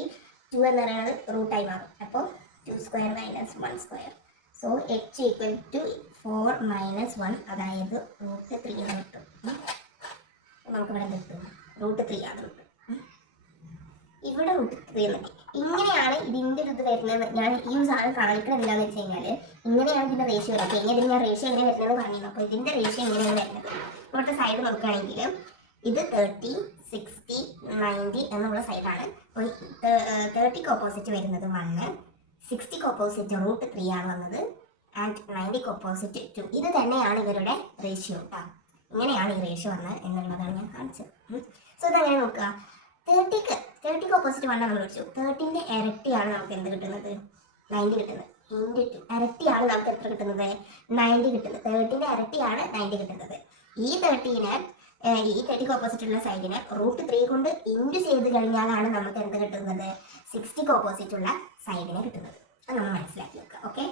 2 എന്ന് പറയുന്നത് റൂട്ടായി മാറും. അപ്പോൾ 2² - 1². സോ h ഈക്വൽ ടു 4 - 1 അതായത് √3 എന്ന് കിട്ടും. നമുക്കിവിടെ എന്ത് കിട്ടും √3 ആണ് കിട്ടും. ഇവിടെ √3 എന്ന് ഇങ്ങനെയാണ് ഇതിൻ്റെ ഒരു ഇത് വരുന്നത്. ഞാൻ ഈ ഒരു സാധനം കാണിക്കണം എന്താണെന്ന് വെച്ച് കഴിഞ്ഞാൽ ഇങ്ങനെയാണ് ഇതിൻ്റെ റേഷ്യോ വരുന്നത്. കഴിഞ്ഞാൽ ഇതിന് ഞാൻ റേഷ്യോ എങ്ങനെ വരുന്നത് പറഞ്ഞിരുന്നു. അപ്പോൾ ഇതിൻ്റെ റേഷ്യോ എങ്ങനെയാണ് വരുന്നത് ഇവിടുത്തെ സൈഡ് നോക്കുകയാണെങ്കിൽ ഇത് 30 60 90 എന്നുള്ള സൈഡാണ്. അപ്പോൾ 30ക്ക് ഓപ്പോസിറ്റ് വരുന്നത് 1, 60ക്ക് ഓപ്പോസിറ്റ് √3 ആണ് വന്നത്, ആൻഡ് 90ക്ക് ഓപ്പോസിറ്റ് 2. ഇത് തന്നെയാണ് ഇവരുടെ റേഷ്യോ കേട്ടോ. ഇങ്ങനെയാണ് ഈ റേഷ്യോ വന്നത് എന്നുള്ളതാണ് ഞാൻ കാണിച്ചത്. സോ ഇതെങ്ങനെ നോക്കുക 30ക്ക് ഓപ്പോസിറ്റ് 1 നമ്മൾ വിളിച്ചു. 30ൻ്റെ ഇരട്ടിയാണ് നമുക്ക് എന്ത് കിട്ടുന്നത് 90 കിട്ടുന്നത്. ഇൻറ്റു 2 ഇരട്ടിയാണ് നമുക്ക് എത്ര കിട്ടുന്നത് 90 കിട്ടുന്നത്. 30ൻ്റെ ഇരട്ടിയാണ് 90 കിട്ടുന്നത്. ഈ 30ക്ക് ഓപ്പോസിറ്റ് ഉള്ള സൈഡിനെ √3 കൊണ്ട് ഇൻറ്റു ചെയ്ത് കഴിഞ്ഞാലാണ് നമുക്ക് എന്ത് കിട്ടുന്നത് 60ക്ക് ഓപ്പോസിറ്റ് ഉള്ള സൈഡിനെ കിട്ടുന്നത്. അത് നമ്മൾ മനസ്സിലാക്കി വെക്കുക. ഓക്കെ,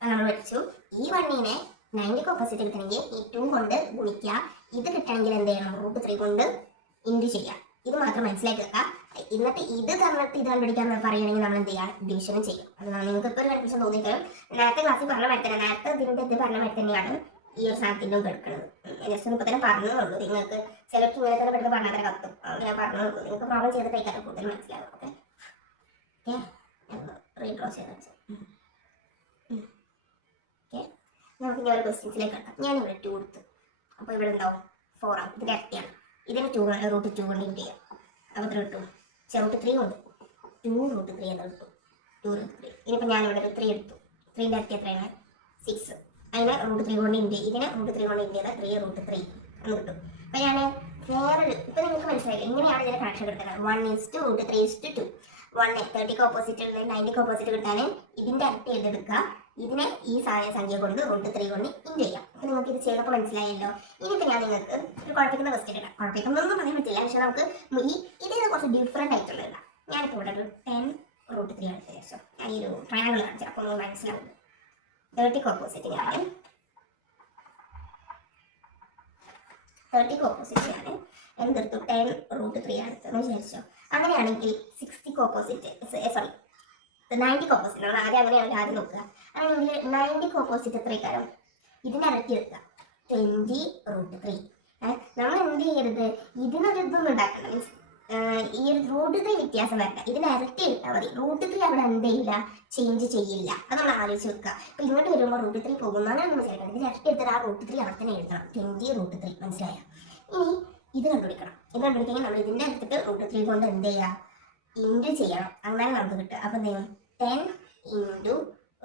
നമ്മൾ പഠിച്ചു ഈ 1നെ 90ക്ക് ഓപ്പോസിറ്റ് കിട്ടണമെങ്കിൽ ഈ 2 കൊണ്ട് ഗുണിക്കുക. ഇത് കിട്ടണമെങ്കിൽ എന്ത് ചെയ്യണം √3 കൊണ്ട് ഇൻറ്റു ചെയ്യാം. ഇത് മാത്രം മനസ്സിലാക്കി വെക്കുക. എന്നിട്ട് ഇത് തന്നിട്ട് ഇത് കണ്ടുപിടിക്കാൻ പറയുകയാണെങ്കിൽ നമ്മൾ എന്ത് ചെയ്യാം ഡിവിഷനും ചെയ്യും. അത് നിങ്ങൾക്ക് ഇപ്പോൾ ഒരു കൺഫ്യൂഷൻ തോന്നിയിട്ടും നേരത്തെ ക്ലാസ്സിൽ പറഞ്ഞ മാറ്റി തന്നെ നേരത്തെ ഇതിൻ്റെ ഇത് പറഞ്ഞ മാറ്റി തന്നെയാണ് ഈ ഒരു സാധനത്തിനും കിടക്കുന്നത്. ജസ്റ്റ് ഇപ്പോൾ തന്നെ പറഞ്ഞുള്ളൂ. നിങ്ങൾക്ക് ചിലർക്ക് ഇങ്ങനെ തന്നെ പെട്ടെന്ന് പറഞ്ഞാൽ കത്തും. ഞാൻ പറഞ്ഞുള്ളൂ. നിങ്ങൾക്ക് പ്രോബ്ലം ചെയ്തിട്ടേക്കാരം കൂടുതൽ മനസ്സിലാവും. ഓക്കെ റീഡ്രോ ചെയ്ത് വെച്ചു. ഓക്കെ, നമുക്ക് ഇനി ഒരു ക്വസ്റ്റ്യൻസിലേക്ക് കിടക്കാം. ഞാനിവിടെ 2 കൊടുത്തു. അപ്പോൾ ഇവിടെ ഉണ്ടാവും 4 ആവും. ഇത് ഇരട്ടിയാണ്. ഇതിന് √2 കൊണ്ട് ഇൻറ്റു ചെയ്യാം. അപ്പോൾ എത്ര കിട്ടും √3 കൊണ്ട് 2√3 എന്ന് കിട്ടും. 2√3. ഇനിയിപ്പോൾ ഞാനിവിടെ ഒരു 3 എടുത്തു. 3ൻ്റെ ഇരട്ടി എത്രയാണ് 6. അതിന് √3 കൊണ്ട് ഇൻറ്റു ഇതിനെ √3 കൊണ്ട് ഇൻറ്റു ചെയ്താൽ 3√3 എന്ന് കിട്ടും. അപ്പോൾ ഞാൻ വേറൊരു ഇപ്പൊ നിങ്ങൾക്ക് മനസ്സിലായില്ല ഇങ്ങനെയാണ് ഇതിന്റെ കണക്ഷൻ കിട്ടുന്നത്. 1:√3:2. 1 30ക്ക് ഓപ്പോസിറ്റ് ഉള്ള 90ക്ക് ഓപ്പോസിറ്റ് കിട്ടാൻ ഇതിന്റെ ഇരട്ടി എടുക്കുക. ഇതിനെ ഈ സംഖ്യ കൊണ്ട് √3 കൊണ്ട് ഇൻറ്റു ചെയ്യാം. അപ്പൊ നിങ്ങൾക്ക് ഇത് ചെയ്തപ്പോൾ മനസ്സിലായല്ലോ. ഇനിയിപ്പോൾ ഞാൻ നിങ്ങൾക്ക് ഒരു കുഴപ്പിക്കുന്ന ക്വസ്റ്റ്യൻ ഇടാം. കുഴപ്പിക്കുന്നൊന്നും പറയാൻ പറ്റില്ല, പക്ഷെ നമുക്ക് ഇതിന് കുറച്ച് ഡിഫറെന്റ് ആയിട്ടുള്ള ഇടാം. ഞാനിപ്പോൾ ഇവിടെ ഒരു 10√3 എടുത്ത് ശേഷം ഞാൻ ഈ ഒരു ട്രയാങ്കിൾ കാണിച്ചു, അപ്പോൾ നമുക്ക് മനസ്സിലാവും. 30ക്ക് ഓപ്പോസിറ്റ് ഞാൻ എന്തെടുത്തു 10√3 എടുത്തെന്ന് വിചാരിച്ചോ. അങ്ങനെയാണെങ്കിൽ 60ക്ക് ഓപ്പോസിറ്റ് 90ക്ക് ഓപ്പോസിറ്റ് നമ്മൾ ആദ്യം അങ്ങനെയാണെങ്കിൽ ആദ്യം നോക്കുക. അങ്ങനെയാണെങ്കിൽ 90ക്ക് ഓപ്പോസിറ്റ് എത്ര കാലം ഇതിൻ്റെ ഇരട്ടി എടുക്കുക 20√3. നമ്മൾ എന്ത് ചെയ്യരുത്, ഇതിനൊരു ഇതൊന്നും ഉണ്ടാക്കണം. മീൻസ് ഈ ഒരു √3 വ്യത്യാസം വരണ്ട, ഇതിന് ഇരട്ടി എടുത്താൽ മതി. √3 അവിടെ എന്ത് ചെയ്യില്ല, ചേഞ്ച് ചെയ്യില്ല. അത് നമ്മൾ ആലോചിച്ച് വെക്കുക. അപ്പോൾ ഇങ്ങോട്ട് വരുമ്പോൾ √3 പോകുന്നു അങ്ങനെ നമ്മൾ ചെയ്യണം. ഇതിന് ഇരട്ടി എടുത്താൽ ആ √3 അവിടെ തന്നെ എഴുതണം 20√3. മനസ്സിലായ? ഇനി ഇത് കണ്ടുപിടിക്കണം. ഇത് കണ്ടുപിടിക്കണമെങ്കിൽ നമ്മൾ ഇതിൻ്റെ അടുത്തിട്ട് √3 കൊണ്ട് എന്ത് ചെയ്യുക, ഇൻറ്റു ചെയ്യണം. അങ്ങനെ നമുക്ക് കിട്ടുക. അപ്പോൾ എന്ത് ചെയ്യും 10 ×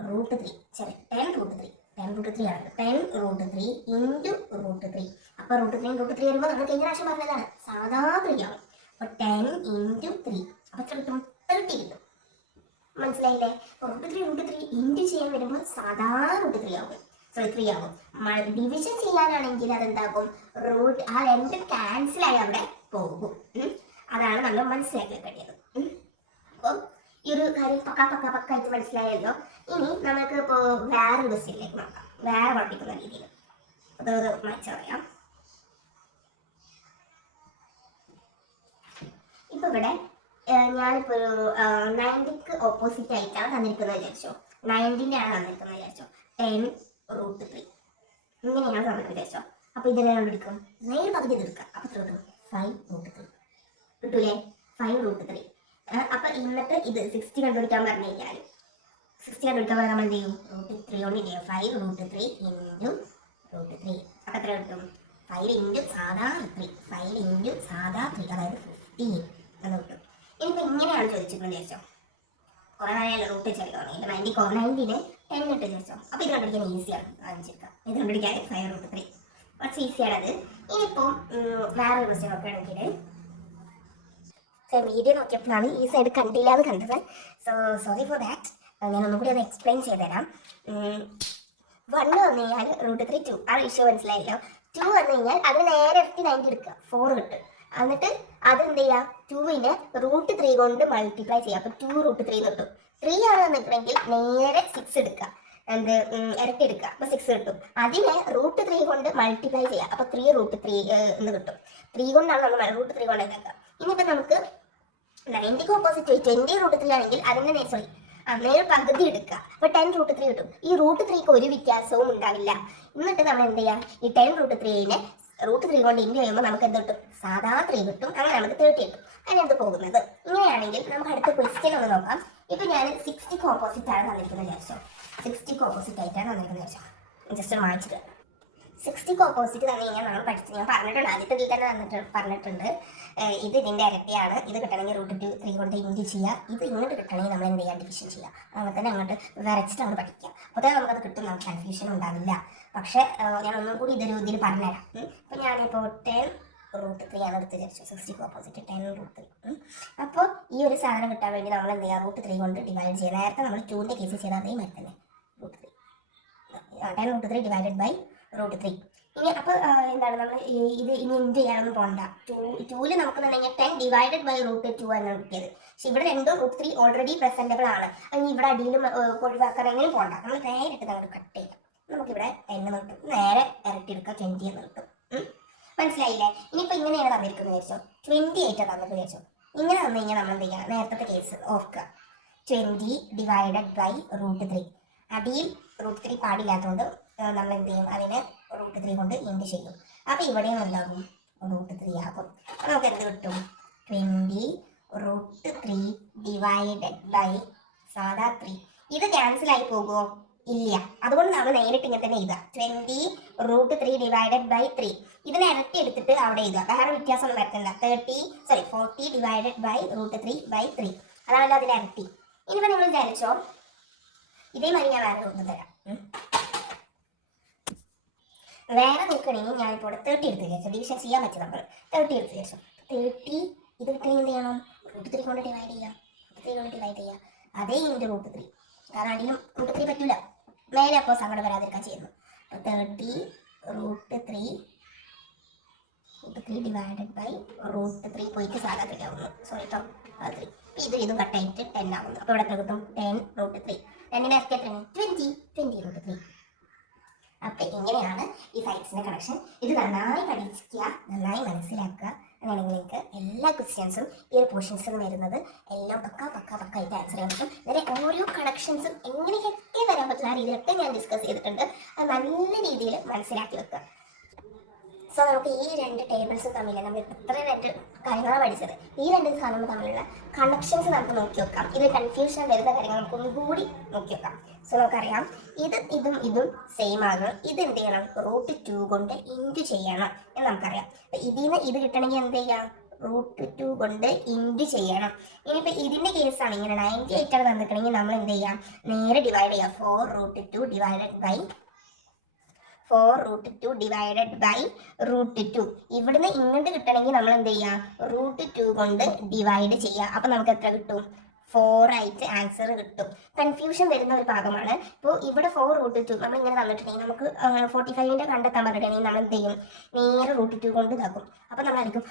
√3 ശരി 10√3 10√3 ആണ്. 10√3 × √3. അപ്പോൾ √3 വരുമ്പോൾ നമ്മൾ കഴിഞ്ഞ പ്രാവശ്യം പറഞ്ഞതാണ് സാധാ 3 ആവും. അപ്പോൾ 10 × 3 അപ്പോൾ എത്ര കിട്ടും 30 കിട്ടും. മനസ്സിലായില്ലേ? √3 ഇൻറ്റു ചെയ്യാൻ വരുമ്പോൾ സാധാ √3 ആവും. 3 ആകും. ഡിവിഷൻ ചെയ്യാനാണെങ്കിൽ അതെന്താകും, ആ 2 ക്യാൻസലായി അവിടെ പോകും. അതാണ് നമ്മൾ മനസ്സിലാക്കി വെക്കേണ്ടത്. അപ്പോൾ ഈ ഒരു കാര്യം പക്കായിട്ട് മനസ്സിലായല്ലോ. ഇനി നമുക്ക് ഇപ്പോൾ വേറൊരു ക്വസ്റ്റ്യനിലേക്ക് നോക്കാം, വേറെ പഠിപ്പിക്കുന്ന രീതിയിൽ. അതൊരു മാച്ച് പറയാം. ഇപ്പൊ ഇവിടെ ഞാനിപ്പോൾ ഒരു 90ക്ക് ഓപ്പോസിറ്റ് ആയിട്ടാണ് തന്നിരിക്കുന്നത് വിചാരിച്ചോ. 90ൻ്റെ ആണ് തന്നിരിക്കുന്നത് വിചാരിച്ചോ. 10√3 ഇങ്ങനെയാണ് തന്നിട്ട് വിചാരിച്ചോ. അപ്പൊ ഇതെല്ലാം എടുക്കും, നേരെ പകുതി എടുക്കുക. അപ്പൊ എത്ര കിട്ടും 5√3 കിട്ടൂലേ? 5√3. അപ്പൊ എന്നിട്ട് ഇത് 60 കണ്ടുപിടിക്കാൻ പറഞ്ഞു കഴിഞ്ഞാൽ 60 കണ്ടുപിടിക്കാൻ പറഞ്ഞാൽ നമ്മൾ എന്ത് ചെയ്യും, √3 കൊണ്ട് ഇല്ലേ 5√3 × √3. അപ്പൊ എത്ര കിട്ടും 5 × സാധാ 3 5 × സാധാ 3 അതായത് 15 എന്ന് കിട്ടും. ഇനിയിപ്പോൾ ഇങ്ങനെയാണ് ചോദിച്ചിട്ടുള്ളത് വിചാരിച്ചോ. കുറെ നേരം റൂട്ട് ചെറിയ 90ന് 10 ഇട്ട് വിചാരിച്ചോ. അപ്പോൾ ഇത് കണ്ടുപിടിക്കാൻ ഈസിയാണ്. 5 ഇത് കണ്ടുപിടിക്കാൻ 5√3 കുറച്ച് ഈസിയാണത്. ഇനിയിപ്പോൾ വേറൊരു ക്വസ്റ്റ്യൻ നോക്കുകയാണെങ്കിൽ വീഡിയോ നോക്കിയപ്പോഴാണ് ഈ സൈഡ് കണ്ടില്ല എന്ന് കണ്ടത്. Sorry for that. ഞാൻ ഒന്നും കൂടി ഒന്ന് എക്സ്പ്ലെയിൻ ചെയ്തുതരാം. 1 വന്നു കഴിഞ്ഞാൽ √3 2 ആ ഇഷ്യൂ മനസ്സിലായല്ലോ. 2 വന്നു കഴിഞ്ഞാൽ അതിന് നേരെ എടുത്ത് 90 എടുക്കുക 4 കിട്ടും. എന്നിട്ട് അതെന്ത് ചെയ്യുക, 2നെ √3 കൊണ്ട് മൾട്ടിപ്ലൈ ചെയ്യുക. അപ്പോൾ 2√3 കിട്ടും. 3 ആണ് നിൽക്കണമെങ്കിൽ നേരെ 6 എടുക്കുക, ഇരട്ടി എടുക്കുക. അപ്പോൾ 6 കിട്ടും. അതിനെ √3 കൊണ്ട് മൾട്ടിപ്ലൈ ചെയ്യുക. അപ്പോൾ 3√3 എന്ന് കിട്ടും. 3 കൊണ്ടാണ് നമ്മൾ √3 കൊണ്ട് ഉണ്ടാക്കുക. ഇനിയിപ്പോൾ നമുക്ക് 90ക്ക് ഓപ്പോസിറ്റ് 20√3 ആണെങ്കിൽ അതിൻ്റെ നേരെ പകുതി എടുക്കുക. അപ്പോൾ 10√3 കിട്ടും. ഈ √3ക്ക് ഒരു വ്യത്യാസവും ഉണ്ടാവില്ല. എന്നിട്ട് നമ്മൾ എന്ത് ചെയ്യുക, ഈ 10√3നെ √3 കൊണ്ട് ഇൻറ്റു ചെയ്യുമ്പോൾ നമുക്ക് എന്ത് കിട്ടും, സാധാ 3 കിട്ടും. അങ്ങനെ നമുക്ക് 30 കിട്ടും. അതിനെന്ത് പോകുന്നത്. ഇങ്ങനെയാണെങ്കിൽ നമുക്ക് അടുത്ത ക്വസ്റ്റ്യൻ ഒന്ന് നോക്കാം. ഇപ്പം ഞാൻ 60ക്ക് ഓപ്പോസിറ്റ് ആണ് തന്നിരിക്കുന്നത് വിചാരിച്ചോ. 60ക്ക് ഓപ്പോസിറ്റ് ആയിട്ടാണ് തന്നിരിക്കുന്നത് വിചാരിച്ചോ. ജസ്റ്റ് ഒന്ന് വായിച്ചിട്ട് 60ക്ക് ഓപ്പോസിറ്റ് തന്നെ ഞാൻ ഞാൻ പറഞ്ഞിട്ടുണ്ട്, ആദ്യത്തെ ഇതിൽ തന്നെ പറഞ്ഞിട്ടുണ്ട്. ഇത് ഇതിൻ്റെ ഇരട്ടിയാണ്. ഇത് കിട്ടണമെങ്കിൽ √3 കൊണ്ട് ഇൻറ്റു ചെയ്യുക. ഇത് ഇങ്ങോട്ട് കിട്ടണമെങ്കിൽ നമ്മൾ എന്ത് ചെയ്യുക, ഡിവിഷൻ ചെയ്യുക. അങ്ങനെ തന്നെ അങ്ങോട്ട് വരച്ചിട്ടാണ് പഠിക്കുക. അപ്പോൾ തന്നെ നമുക്കത് കിട്ടും, നമുക്ക് കൺഫ്യൂഷൻ ഉണ്ടാവില്ല. പക്ഷേ ഞാൻ ഒന്നും കൂടി ഇതിൽ പറഞ്ഞുതരാം. അപ്പോൾ ഞാനിപ്പോൾ 10√3 ആണ് എടുത്ത് വിചാരിച്ചു. 60ക്ക് ഓപ്പോസിറ്റ് 10√3. അപ്പോൾ ഈ ഒരു സാധനം കിട്ടാൻ വേണ്ടി നമ്മൾ എന്ത് ചെയ്യുക, √3 കൊണ്ട് ഡിവൈഡ് ചെയ്യുക. നേരത്തെ നമ്മൾ 2ൻ്റെ കേസ് ചെയ്താൽ അതേ മാതിരി തന്നെ √3 10√3 ഡിവൈഡഡ് ബൈ √3. ഇനി അപ്പോൾ എന്താണ് നമ്മൾ ഇത് ഇനി എന്ത് ചെയ്യാനൊന്നും പോകണ്ട. 2ല് നമുക്ക് എന്നുണ്ടെങ്കിൽ 10 ഡിവൈഡഡ് ബൈ √2 ആണ് കിട്ടിയത്. പക്ഷെ ഇവിടെ രണ്ടും √3 ഓൾറെഡി പ്രസൻറ്റബിൾ ആണ്. ഇനി ഇവിടെ അടിയിലും ഒഴിവാക്കാൻ എങ്ങനെ പോകണ്ട, നമ്മൾ നേരിട്ട് നമുക്ക് കട്ട് ചെയ്യാം. നമുക്കിവിടെ 10 എന്ന് കിട്ടും, നേരെ ഇരട്ടി എടുക്കുക 20 എന്ന് കിട്ടും. മനസ്സിലായില്ലേ? ഇനിയിപ്പോൾ ഇങ്ങനെയാണ് തന്നിരിക്കുന്നത് വിചാരിച്ചോ. 28 തന്നിട്ട് വിചാരിച്ചോ. ഇങ്ങനെ വന്നു കഴിഞ്ഞാൽ നമ്മൾ എന്ത് ചെയ്യുക, നേരത്തെ കേസ് ഓർക്കുക. 20 ഡിവൈഡഡ് ബൈ √3. അടിയിൽ √3 പാടില്ലാത്തതുകൊണ്ട് നമ്മൾ എന്ത് ചെയ്യും, അതിനെ √3 കൊണ്ട് ഇൻറ്റു ചെയ്യും. അപ്പോൾ ഇവിടെയും എന്താകും, √3 ആകും. അപ്പോൾ നമുക്ക് എന്ത് കിട്ടും, 20√3 ഡിവൈഡഡ് ബൈ സാധാ 3. ഇത് ക്യാൻസലായി പോകുമോ? ഇല്ല. അതുകൊണ്ട് നമ്മൾ നേരിട്ട് ഇങ്ങനെ തന്നെ എഴുതുക. 20√3 ഡിവൈഡഡ് ബൈ 3. ഇതിനെ ഇരട്ടി എടുത്തിട്ട് അവിടെ എഴുതുക. വേറെ വ്യത്യാസം ഒന്നും വരുത്തണ്ട. 40 ഡിവൈഡഡ് ബൈ √3 ബൈ 3. അതാണല്ലോ അതിൻ്റെ ഇരട്ടി. ഇനിയിപ്പോൾ നിങ്ങൾ വിചാരിച്ചോ, ഇതേമാതിരി ഞാൻ വേറെ ഒന്ന് തരാം. വേറെ നോക്കുകയാണെങ്കിൽ ഞാനിപ്പോൾ ഇവിടെ 30 എടുത്ത് വിചാരിച്ചു, ഡിവിഷൻ ചെയ്യാൻ പറ്റിയ നമ്പർ 30 എടുത്ത് വിചാരിച്ചു. 30 ഇത് കിട്ടണമെങ്കിൽ എന്ത് ചെയ്യണം? √3 കൊണ്ട് ഡിവൈഡ് ചെയ്യുക. √3 കൊണ്ട് ഡിവൈഡ് ചെയ്യുക. അതേ ഇൻറ്റു √3. കാരണം അടിയിലും √3 പറ്റില്ല, മേലെ അപ്പോൾ സങ്കടം വരാതിരിക്കാൻ ചെയ്യുന്നു. അപ്പോൾ 30 √3 ഡിവൈഡഡ് ബൈ √3 പോയിട്ട് സാധാ 3 ആവുന്നു. സോറി കേട്ടോ, 3. ഇതും കട്ടായിട്ട് 10 ആവുന്നു. അപ്പോൾ ഇവിടെ കിട്ടും 10 √3. 10നെ ഇരട്ടി എത്രയാണ്? 20 √3. അപ്പം ഇങ്ങനെയാണ് ഈ സൈഡ്സിൻ്റെ കണക്ഷൻ. ഇത് നന്നായി പഠിക്കുക, നന്നായി മനസ്സിലാക്കുക. അങ്ങനെയാണെങ്കിൽ നിങ്ങൾക്ക് എല്ലാ ക്വസ്റ്റ്യൻസും ഈ ഒരു പോർഷൻസിൽ വരുന്നത് എല്ലാം പക്കായിട്ട് ആൻസർ ചെയ്യാൻ പറ്റും. നേരെ ഓരോ കണക്ഷൻസും എങ്ങനെയൊക്കെ വരാൻ പറ്റുന്ന ആ രീതിയിലൊക്കെ ഞാൻ ഡിസ്കസ് ചെയ്തിട്ടുണ്ട്. അത് നല്ല രീതിയിൽ മനസ്സിലാക്കി വെക്കുക. സോ നമുക്ക് ഈ 2 ടേബിൾസും തമ്മിൽ നമ്മൾ ഇത്ര 2 കാര്യങ്ങളാണ് പഠിച്ചത്. ഈ 2 സാധനങ്ങൾ തമ്മിലുള്ള കണക്ഷൻസ് നമുക്ക് നോക്കി വെക്കാം. ഇത് കൺഫ്യൂഷൻ വരുന്ന കാര്യങ്ങൾ നമുക്ക് ഒന്നുകൂടി നോക്കി വെക്കാം. സോ നമുക്കറിയാം ഇതും സെയിം ആകണം. ഇത് എന്ത് ചെയ്യണം? √2 കൊണ്ട് ഇൻറ്റു ചെയ്യണം എന്ന് നമുക്കറിയാം. അപ്പം ഇതിന് ഇത് കിട്ടണമെങ്കിൽ എന്ത് ചെയ്യാം? √2 കൊണ്ട് ഇൻറ്റു ചെയ്യണം. ഇനിയിപ്പോൾ ഇതിൻ്റെ കേസാണ് ഇങ്ങനെ 98 ആണ് തന്നിട്ടുണ്ടെങ്കിൽ നമ്മൾ എന്ത് ചെയ്യാം? നേരെ ഡിവൈഡ് ചെയ്യാം. 4√2 ഡിവൈഡഡ് ബൈ √2. ഇവിടുന്ന് ഇങ്ങോട്ട് കിട്ടണമെങ്കിൽ നമ്മൾ എന്ത് ചെയ്യുക? √2 കൊണ്ട് ഡിവൈഡ് ചെയ്യുക. അപ്പം നമുക്ക് എത്ര കിട്ടും? 4 ആയിട്ട് ആൻസർ കിട്ടും. കൺഫ്യൂഷൻ വരുന്ന ഒരു ഭാഗമാണ്. ഇപ്പോൾ ഇവിടെ 4√2 നമ്മൾ ഇങ്ങനെ തന്നിട്ടുണ്ടെങ്കിൽ നമുക്ക് 45ൻ്റെ കണ്ടെത്താൻ പറഞ്ഞിട്ടുണ്ടെങ്കിൽ നമ്മൾ എന്ത് ചെയ്യും? നേരെ √2 കൊണ്ട് ഇതാക്കും. അപ്പം നമ്മളായിരിക്കും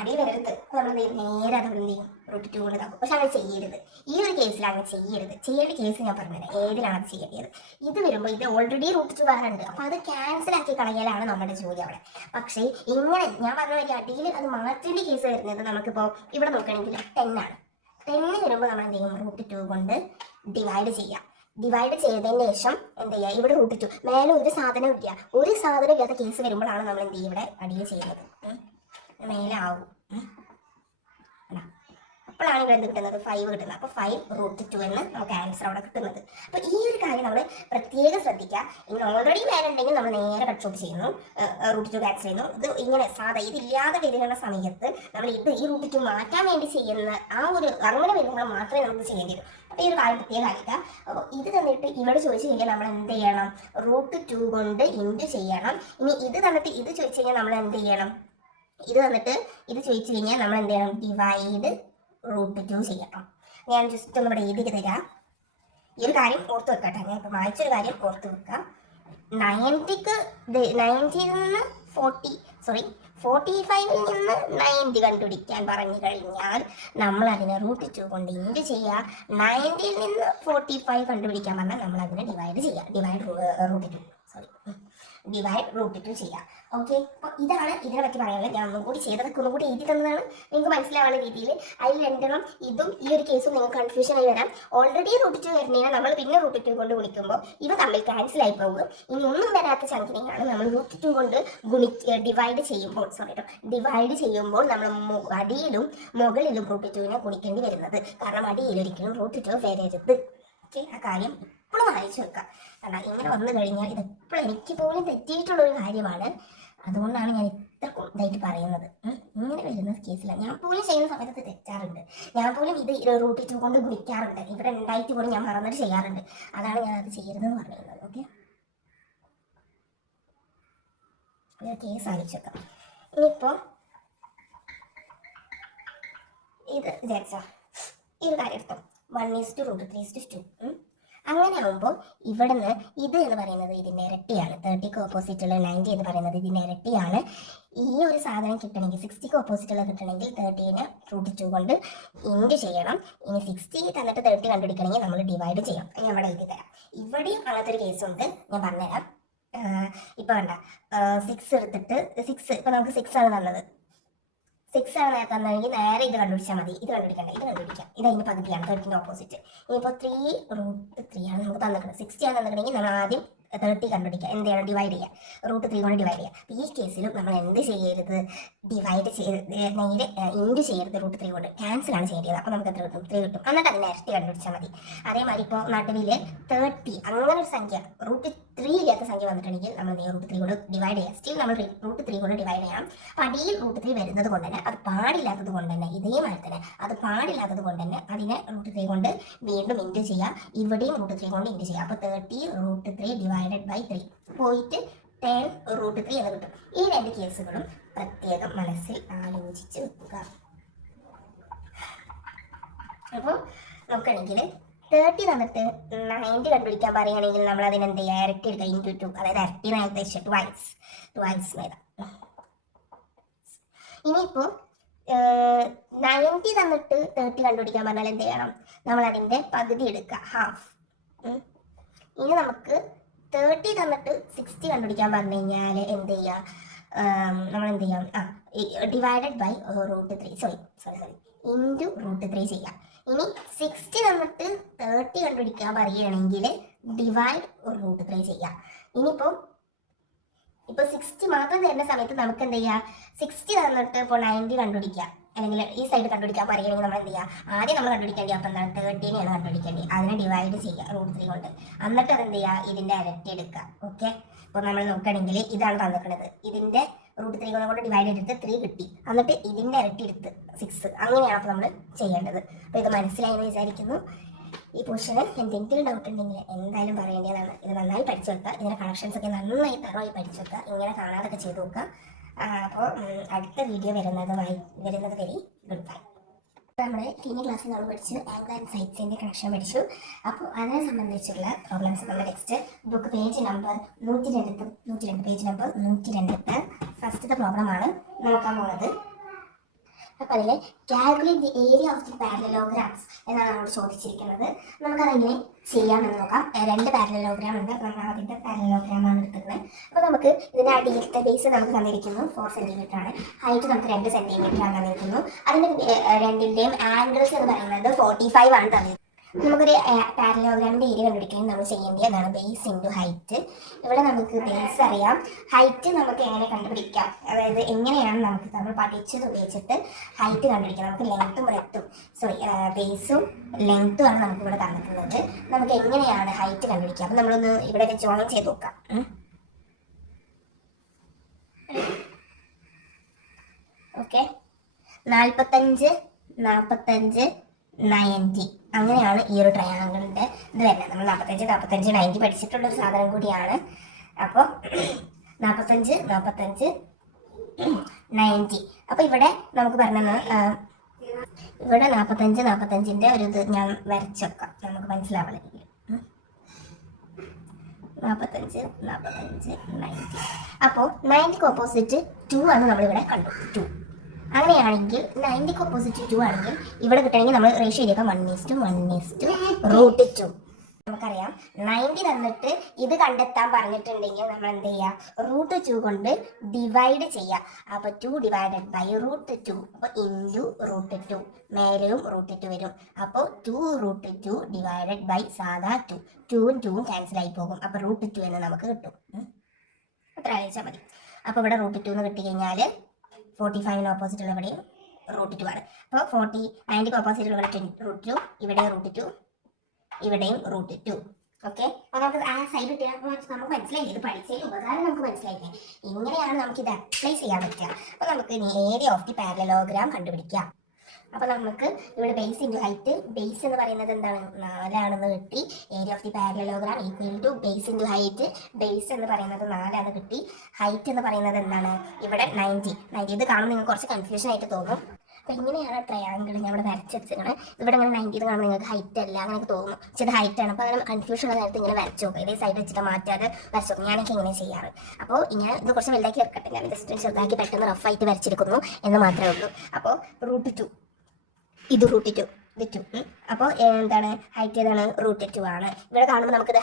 അടിയിൽ വരരുത്, നമ്മൾ എന്ത് ചെയ്യും? നേരെ അത് എന്ത് ചെയ്യും? √2 കൊണ്ട് ഇതാക്കും. പക്ഷെ അങ്ങനെ ചെയ്യരുത്. ഈ ഒരു കേസിൽ അങ്ങനെ ചെയ്യരുത്. ചെയ്യേണ്ട കേസ് ഞാൻ പറഞ്ഞുതരാം ഏതിലാണ് അത് ചെയ്യേണ്ടത്. ഇത് വരുമ്പോൾ ഇത് ഓൾറെഡി √2 വേറെ ഉണ്ട്. അപ്പോൾ അത് ക്യാൻസൽ ആക്കി കളയലാണ് നമ്മുടെ ജോലി അവിടെ. പക്ഷേ ഇങ്ങനെ ഞാൻ പറഞ്ഞ ഒരു അടിയിൽ അത് മാറ്റേണ്ട കേസ് വരുന്നത് നമുക്കിപ്പോൾ ഇവിടെ നോക്കുകയാണെങ്കിൽ 10 ആണ്. 10 വരുമ്പോൾ നമ്മൾ എന്ത് ചെയ്യും? √2 കൊണ്ട് ഡിവൈഡ് ചെയ്യാം. ഡിവൈഡ് ചെയ്തതിന് ശേഷം എന്ത് ചെയ്യുക? ഇവിടെ √2 മേലെ ഒരു സാധനം ഇല്ലാത്ത കേസ് വരുമ്പോഴാണ് നമ്മൾ എന്ത് ചെയ്യും? ഇവിടെ അടിയിൽ ചെയ്യുന്നത്. മേലെ ആവും. അപ്പോഴാണ് ഇവിടെ എന്ത് കിട്ടുന്നത്? 5 കിട്ടുന്നത്. അപ്പോൾ 5√2 എന്ന് നമുക്ക് ആൻസർ അവിടെ കിട്ടുന്നത്. അപ്പോൾ ഈ ഒരു കാര്യം നമ്മൾ പ്രത്യേകം ശ്രദ്ധിക്കുക. ഇങ്ങനെ ഓൾറെഡി മേലെ ഉണ്ടെങ്കിൽ നമ്മൾ നേരെ കട്ട് ഷോട്ട് ചെയ്യുന്നു, √2 ക്യാൻസൽ ചെയ്യുന്നു. ഇത് ഇങ്ങനെ ഇതില്ലാതെ വരുന്ന സമയത്ത് നമ്മൾ ഈ √2 മാറ്റാൻ വേണ്ടി ചെയ്യുന്ന അങ്ങനെ വരുമ്പോൾ മാത്രമേ നമുക്ക് ചെയ്യേണ്ടി വരും. അപ്പോൾ ഈ ഒരു കാര്യം പ്രത്യേകം അറിയിക്കുക. അപ്പോൾ ഇത് തന്നിട്ട് ഇവിടെ ചോദിച്ചു കഴിഞ്ഞാൽ നമ്മൾ എന്ത് ചെയ്യണം? √2 കൊണ്ട് ഇൻറ്റു ചെയ്യണം. ഇനി ഇത് തന്നിട്ട് ഇത് ചോദിച്ചു കഴിഞ്ഞാൽ നമ്മൾ എന്ത് ചെയ്യണം? ഇത് തന്നിട്ട് ഇത് ചോദിച്ചു കഴിഞ്ഞാൽ നമ്മൾ എന്ത് ചെയ്യണം? ഡിവൈഡ് √2 ചെയ്യണം. ഞാൻ ജസ്റ്റ് ഒന്ന് ഇവിടെ എഴുതി തരാം. ഈ ഒരു കാര്യം ഓർത്ത് വെക്കട്ടെ. ഞാൻ ഇപ്പോൾ വായിച്ചൊരു കാര്യം ഓർത്ത് വെക്കാം. 90ൽ നിന്ന് 45ൽ നിന്ന് 90 കണ്ടുപിടിക്കാൻ പറഞ്ഞു കഴിഞ്ഞാൽ നമ്മൾ അതിനെ √2 കൊണ്ട് ഇൻറ്റു ചെയ്യുക. 90ൽ നിന്ന് 45 കണ്ടുപിടിക്കാൻ പറഞ്ഞാൽ നമ്മൾ അതിനെ ഡിവൈഡ് ചെയ്യുക. ഡിവൈഡ് √2 ചെയ്യുക. ഓക്കെ, അപ്പോൾ ഇതാണ് ഇതിനെ പറ്റി പറയാനുള്ളത്. ഞാൻ ഒന്നുകൂടി ഒന്നുകൂടി എഴുതി തന്നതാണ് നിങ്ങൾക്ക് മനസ്സിലാവുന്ന രീതിയിൽ. അതിൽ 2 ഇതും ഈ ഒരു കേസും നിങ്ങൾക്ക് കൺഫ്യൂഷൻ ആയി വരാം. ഓൾറെഡി √2 വരുന്നതിനാൽ നമ്മൾ പിന്നെ √2 കൊണ്ട് ഗുണിക്കുമ്പോൾ ഇവ തമ്മിൽ ക്യാൻസൽ ആയി പോകും. ഇനി ഒന്നും വരാത്ത ചങ്കിനെയാണ് നമ്മൾ √2 കൊണ്ട് ഡിവൈഡ് ചെയ്യുമ്പോൾ നമ്മൾ അടിയിലും മുകളിലും √2നെ ഗുണിക്കേണ്ടി വരുന്നത്. കാരണം അടിയിലൊരിക്കലും √2 വരരുത്. ഓക്കെ, ആ കാര്യം എപ്പോഴും വായിച്ചു വെക്കുക. കാരണം ഇങ്ങനെ വന്നു കഴിഞ്ഞാൽ ഇത് എപ്പോഴും എനിക്ക് പോലും തെറ്റിയിട്ടുള്ളൊരു കാര്യമാണ്. അതുകൊണ്ടാണ് ഞാൻ ഇത്ര ഇതായിട്ട് പറയുന്നത്. ഇങ്ങനെ വരുന്ന കേസിലാണ് ഞാൻ പോലും ചെയ്യുന്ന സമയത്ത് തെറ്റാറുണ്ട്. ഞാൻ പോലും ഇത് √2 കൊണ്ട് ഗുണിക്കാറുണ്ട്. ഇവിടെ ഉണ്ടായിട്ട് പോലും ഞാൻ മറന്നിട്ട് ചെയ്യാറുണ്ട്. അതാണ് ഞാൻ അത് ചെയ്യരുതെന്ന് പറയുന്നത്. ഓക്കെ, കേസ് ആലോചിച്ച് വെക്കാം. ഇനിയിപ്പോൾ ഇത് വിചാരിച്ചോ, ഈ ഒരു കാര്യം എടുത്തോ, 1:√3:2. അങ്ങനെ ആകുമ്പോൾ ഇവിടുന്ന് ഇത് എന്ന് പറയുന്നത് ഇതിൻ്റെ ഇരട്ടിയാണ്. 30ക്ക് ഓപ്പോസിറ്റുള്ള 90 എന്ന് പറയുന്നത് ഇതിൻ്റെ ഇരട്ടിയാണ്. ഈ ഒരു സാധനം കിട്ടണമെങ്കിൽ 60ക്ക് ഓപ്പോസിറ്റുള്ള കിട്ടണമെങ്കിൽ 30നെ √2 കൊണ്ട് ഇൻറ്റു ചെയ്യണം. ഇനി 60 തന്നിട്ട് 30 കണ്ടുപിടിക്കണമെങ്കിൽ നമ്മൾ ഡിവൈഡ് ചെയ്യണം. ഞാൻ ഇവിടെ എഴുതി തരാം. ഇവിടെയും അങ്ങനത്തെ ഒരു കേസുണ്ട്, ഞാൻ പറഞ്ഞുതരാം. ഇപ്പോൾ വേണ്ട 6 എടുത്തിട്ട് 6 ഇപ്പോൾ നമുക്ക് 6 ആണ് തന്നത്. 6 ആണ് തന്നെങ്കിൽ നേരെ ഇത് കണ്ടുപിടിച്ചാൽ മതി. ഇത് കണ്ടുപിടിക്കാം. ഇത് അതിൻ്റെ പകുതിയാണ് 30ൻ്റെ ഓപ്പോസിറ്റ്. ഇനിയിപ്പോൾ 3√3 ആണ് നമുക്ക് തന്നിട്ടുണ്ട്. 60 ആണ് തന്നിട്ടുണ്ടെങ്കിൽ നമ്മൾ ആദ്യം 30 കണ്ടുപിടിക്കുക. എന്ത് ചെയ്യണം? ഡിവൈഡ് ചെയ്യുക. √3 കൊണ്ട് ഡിവൈഡ് ചെയ്യുക. അപ്പോൾ ഈ കേസിലും നമ്മൾ എന്ത് ചെയ്യരുത്? ഡിവൈഡ് നേരെ ഇൻറ്റു ചെയ്യരുത്. √3 കൊണ്ട് ക്യാൻസലാണ് ചെയ്യേണ്ടത്. അപ്പോൾ നമുക്ക് എത്ര കിട്ടും? 3 കിട്ടും. എന്നിട്ട് അതിനെ ഇരട്ടി കണ്ടുപിടിച്ചാൽ മതി. അതേമാതിരി ഇപ്പോൾ നടുവിൽ 30 അങ്ങനെ ഒരു സംഖ്യ √3 ഇല്ലാത്ത സംഖ്യ വന്നിട്ടുണ്ടെങ്കിൽ നമ്മൾ √3 കൊണ്ട് ഡിവൈഡ് ചെയ്യുക. സ്റ്റിൽ നമ്മൾ √3 കൊണ്ട് ഡിവൈഡ് ചെയ്യണം. അപ്പോൾ അടിയിൽ √3 വരുന്നത് കൊണ്ട് തന്നെ അത് പാടില്ലാത്തത് കൊണ്ട് തന്നെ ഇതേമാതിരി തന്നെ അത് പാടില്ലാത്തത് കൊണ്ട് തന്നെ അതിനെ √3 കൊണ്ട് വീണ്ടും ഇൻറ്റു ചെയ്യുക. ഇവിടെയും √3 കൊണ്ട് ഇൻറ്റു ചെയ്യുക. അപ്പോൾ 30 √3 ഡിവൈഡഡ് ബൈ 3 പോയിട്ട് 10 √3 എന്ന് കിട്ടും. ഈ രണ്ട് കേസുകളും പ്രത്യേകം മനസ്സിൽ ആലോചിച്ച് വെക്കുക. അപ്പോൾ നോക്കുകയാണെങ്കിൽ 30 തന്നിട്ട് 90 കണ്ടുപിടിക്കാൻ പറയുകയാണെങ്കിൽ നമ്മൾ അതിന് എന്ത് ചെയ്യുക, ഇരട്ടി എടുക്കുക, ഇൻറ്റു 2, അതായത് ഇരട്ടി നേരത്തെ വെച്ച് ട്വൈസ് എഴുതാം. ഇനിയിപ്പോൾ 90 തന്നിട്ട് 30 കണ്ടുപിടിക്കാൻ പറഞ്ഞാൽ എന്ത് ചെയ്യണം, നമ്മൾ അതിൻ്റെ പകുതി എടുക്കുക, ഹാഫ്. ഇനി നമുക്ക് 30 തന്നിട്ട് 60 കണ്ടുപിടിക്കാൻ പറഞ്ഞു കഴിഞ്ഞാൽ എന്ത് ചെയ്യുക, നമ്മൾ എന്ത് ചെയ്യാം, ഡിവൈഡഡ് ബൈ √3 സോറി ഇൻറ്റു √3 ചെയ്യാം. ഇനി 60 തന്നിട്ട് 30 കണ്ടുപിടിക്കാൻ പറയുകയാണെങ്കിൽ ഡിവൈഡ് √3 ചെയ്യാം. ഇപ്പോൾ 60 മാത്രം തരുന്ന സമയത്ത് നമുക്ക് എന്ത് ചെയ്യുക, 60 തന്നിട്ട് ഇപ്പോൾ 90 കണ്ടുപിടിക്കുക, അല്ലെങ്കിൽ ഈ സൈഡ് കണ്ടുപിടിക്കാൻ പറയുകയാണെങ്കിൽ നമ്മൾ എന്ത് ചെയ്യുക, ആദ്യം നമ്മൾ കണ്ടുപിടിക്കേണ്ടി അപ്പം എന്താണ് 30നെയാണ് കണ്ടുപിടിക്കേണ്ടത്, അതിനെ ഡിവൈഡ് ചെയ്യുക √3 കൊണ്ട്, എന്നിട്ട് അതെന്ത് ചെയ്യുക, ഇതിൻ്റെ ഇരട്ടി എടുക്കുക. ഓക്കെ, ഇപ്പോൾ നമ്മൾ നോക്കുകയാണെങ്കിൽ ഇതാണ് തന്നിട്ടുള്ളത്, ഇതിൻ്റെ √3 കൊണ്ട് ഡിവൈഡ് ചെയ്തിട്ട് 3 കിട്ടി, എന്നിട്ട് ഇതിൻ്റെ ഇരട്ടി എടുത്ത് 6, അങ്ങനെയാണ് അപ്പോൾ നമ്മൾ ചെയ്യേണ്ടത്. അപ്പോൾ ഇത് മനസ്സിലായെന്ന് വിചാരിക്കുന്നു. ഈ പോർഷന് എന്തെങ്കിലും ഡൗട്ട് ഉണ്ടെങ്കിൽ എന്തായാലും പറയേണ്ടതാണ്. ഇത് നന്നായി പഠിച്ചു വെക്കുക, ഇതിൻ്റെ കണക്ഷൻസ് ഒക്കെ നന്നായി തറവായി പഠിച്ചു വെക്കുക, ഇങ്ങനെ കാണാതൊക്കെ ചെയ്ത് നോക്കുക. അപ്പോൾ അടുത്ത വീഡിയോ വരുന്നത് വരെ ഗുഡ് ബൈ. നമ്മുടെ കഴിഞ്ഞ ക്ലാസ്സിൽ നമ്മൾ പഠിച്ചു ആംഗിൾ ആൻഡ് സൈഡ്സിൻ്റെ കണക്ഷൻ പഠിച്ചു. അപ്പോൾ അതിനെ സംബന്ധിച്ചുള്ള പ്രോബ്ലംസ് നമ്മുടെ text book page number 102 page number 102 ഫസ്റ്റത്തെ പ്രോബ്ലമാണ് നോക്കാൻ പോകുന്നത്. അപ്പോൾ അതിൽ calculate the area of the parallelograms എന്നാണ് നമ്മൾ ചോദിച്ചിരിക്കുന്നത്. നമുക്കതെങ്ങനെ ചെയ്യാമെന്ന് നോക്കാം. 2 പാരലലോഗ്രാം ഉണ്ട്. അപ്പോൾ നമ്മൾ ആദ്യത്തെ പാരലലോഗ്രാമാണ് എടുക്കുന്നത്. അപ്പോൾ നമുക്ക് ഇതിൻ്റെ അടിയിലത്തെ ബേസ് നമുക്ക് തന്നിരിക്കുന്നു 4 സെൻറ്റിമീറ്റർ ആണ്, ഹൈറ്റ് നമുക്ക് 2 സെൻറ്റിമീറ്റർ ആണ് തന്നിരിക്കുന്നു. അതിൻ്റെ രണ്ടിൻ്റെയും ആംഗിൾസ് എന്ന് പറയുന്നത് 45 ആണ് തന്നിരിക്കുന്നത്. നമുക്കൊരു പാരലോഗ്രാമിൻ്റെ ഏരിയ കണ്ടുപിടിക്കാൻ നമ്മൾ ചെയ്യേണ്ടത് എന്താണ്, ബേസ് ഇൻറ്റു ഹൈറ്റ്. ഇവിടെ നമുക്ക് ബേസ് അറിയാം, ഹൈറ്റ് നമുക്ക് എങ്ങനെ കണ്ടുപിടിക്കാം, അതായത് എങ്ങനെയാണ് നമുക്ക് നമ്മൾ പഠിച്ചത് ഉപയോഗിച്ചിട്ട് ഹൈറ്റ് കണ്ടുപിടിക്കാം. നമുക്ക് ബേസും ലെങ്ത്തും ആണ് നമുക്ക് ഇവിടെ തന്നിട്ടുള്ളത്. നമുക്ക് എങ്ങനെയാണ് ഹൈറ്റ് കണ്ടുപിടിക്കുക, അപ്പം നമ്മളൊന്ന് ഇവിടെയൊക്കെ ജോയിൻ ചെയ്ത് നോക്കാം. ഓക്കെ, 45 90 അങ്ങനെയാണ് ഈ ഒരു ട്രയാങ്കിളിൻ്റെ ഇത് വരുന്നത്. നമ്മൾ 45 90 പഠിച്ചിട്ടുള്ളൊരു സാധനം കൂടിയാണ്. അപ്പോൾ 45 90. അപ്പോൾ ഇവിടെ നമുക്ക് പറഞ്ഞത് ഇവിടെ 45-45ൻ്റെ ഒരു ഇത് ഞാൻ വരച്ച് വെക്കാം, നമുക്ക് മനസ്സിലാവണമെങ്കിൽ. 45 90. അപ്പോൾ 90ക്ക് ഓപ്പോസിറ്റ് 2 ആണ് നമ്മളിവിടെ കണ്ടു, 2. അങ്ങനെയാണെങ്കിൽ 90ക്ക് ഓപ്പോസിറ്റ് 2 ആണെങ്കിൽ ഇവിടെ കിട്ടണമെങ്കിൽ നമ്മൾ റേഷ്യോ ചെയ്തേക്കാം 1:2. നമുക്കറിയാം 90 തന്നിട്ട് ഇത് കണ്ടെത്താൻ പറഞ്ഞിട്ടുണ്ടെങ്കിൽ നമ്മൾ എന്ത് ചെയ്യുക, √2 കൊണ്ട് ഡിവൈഡ് ചെയ്യുക. അപ്പോൾ 2 ഡിവൈഡഡ് ബൈ √2, അപ്പോൾ ഇൻറ്റു √2, മേലെയും √2 വരും. അപ്പോൾ 2√2 ഡിവൈഡഡ് ബൈ സാധാ 2വും 2വും ക്യാൻസൽ ആയി പോകും. അപ്പോൾ √2 എന്ന് നമുക്ക് കിട്ടും. അത്ര ആലോചിച്ചാൽ മതി. അപ്പോൾ ഇവിടെ √2 എന്ന് കിട്ടിക്കഴിഞ്ഞാൽ 45 ഓപ്പോസിറ്റുള്ള ഇവിടെയും √2 ആണ്. അപ്പോൾ 90ക്ക് ഓപ്പോസിറ്റുള്ള ഇവിടെ √2, ഇവിടെ √2, ഇവിടെയും √2. ഓക്കെ, അപ്പോൾ നമുക്ക് ആ സൈഡ് കിട്ടിയാൽ നമുക്ക് മനസ്സിലായില്ലേ, ഇത് പഠിച്ചതിന് ഉപകാരം നമുക്ക് മനസ്സിലായില്ലേ, ഇങ്ങനെയാണ് നമുക്ക് ഇത് അപ്ലൈ ചെയ്യാൻ പറ്റുക. അപ്പോൾ നമുക്ക് ഏരിയ ഓഫ് ദി പാരലലോഗ്രാം കണ്ടുപിടിക്കാം. അപ്പോൾ നമുക്ക് ഇവിടെ ബേസ് ഇൻറ്റു ഹൈറ്റ്, ബേസ് എന്ന് പറയുന്നത് എന്താണ് 4 ആണെന്ന് കിട്ടി. Area of the parallelogram equal to base into height, base എന്ന് പറയുന്നത് 4 ആണ് കിട്ടി. ഹൈറ്റ് എന്ന് പറയുന്നത് എന്താണ്, ഇവിടെ 90. ഇത് കാണുമ്പോൾ നിങ്ങൾക്ക് കുറച്ച് കൺഫ്യൂഷൻ ആയിട്ട് തോന്നും. അപ്പോൾ ഇങ്ങനെയാണ് ട്രയാങ്കിൾ ഞാൻ ഇവിടെ വരച്ച് വെച്ചിരിക്കുന്നത്. ഇവിടെ ഇങ്ങനെ 90 കാണുമ്പോൾ നിങ്ങൾക്ക് ഹൈറ്റ് അല്ല അങ്ങനെയൊക്കെ തോന്നും, പക്ഷേ ഇത് ഹൈറ്റ് ആണ്. അപ്പോൾ അങ്ങനെ കൺഫ്യൂഷൻ ഉള്ള നേരത്ത് ഇങ്ങനെ വരച്ച് നോക്കുക, ഇതേ സൈഡ് വെച്ചിട്ട് മാറ്റാതെ വരച്ച് നോക്കും. ഞാനൊക്കെ ഇങ്ങനെ ചെയ്യാറ്. അപ്പോൾ ഇങ്ങനെ ഇത് കുറച്ച് വലുതാക്കി വെക്കട്ടെ, ഞാൻ ജസ്റ്റ് ചെറുതാക്കി പെട്ടെന്ന് റഫായിട്ട് വരച്ചെടുക്കുന്നു എന്ന് മാത്രമേ ഉള്ളൂ. അപ്പോൾ √2, ഇത് √2, ഇത് 2. അപ്പോൾ എന്താണ് ഹൈറ്റ് ഏതാണ്, √2 ആണ്. ഇവിടെ കാണുമ്പോൾ നമുക്കിത്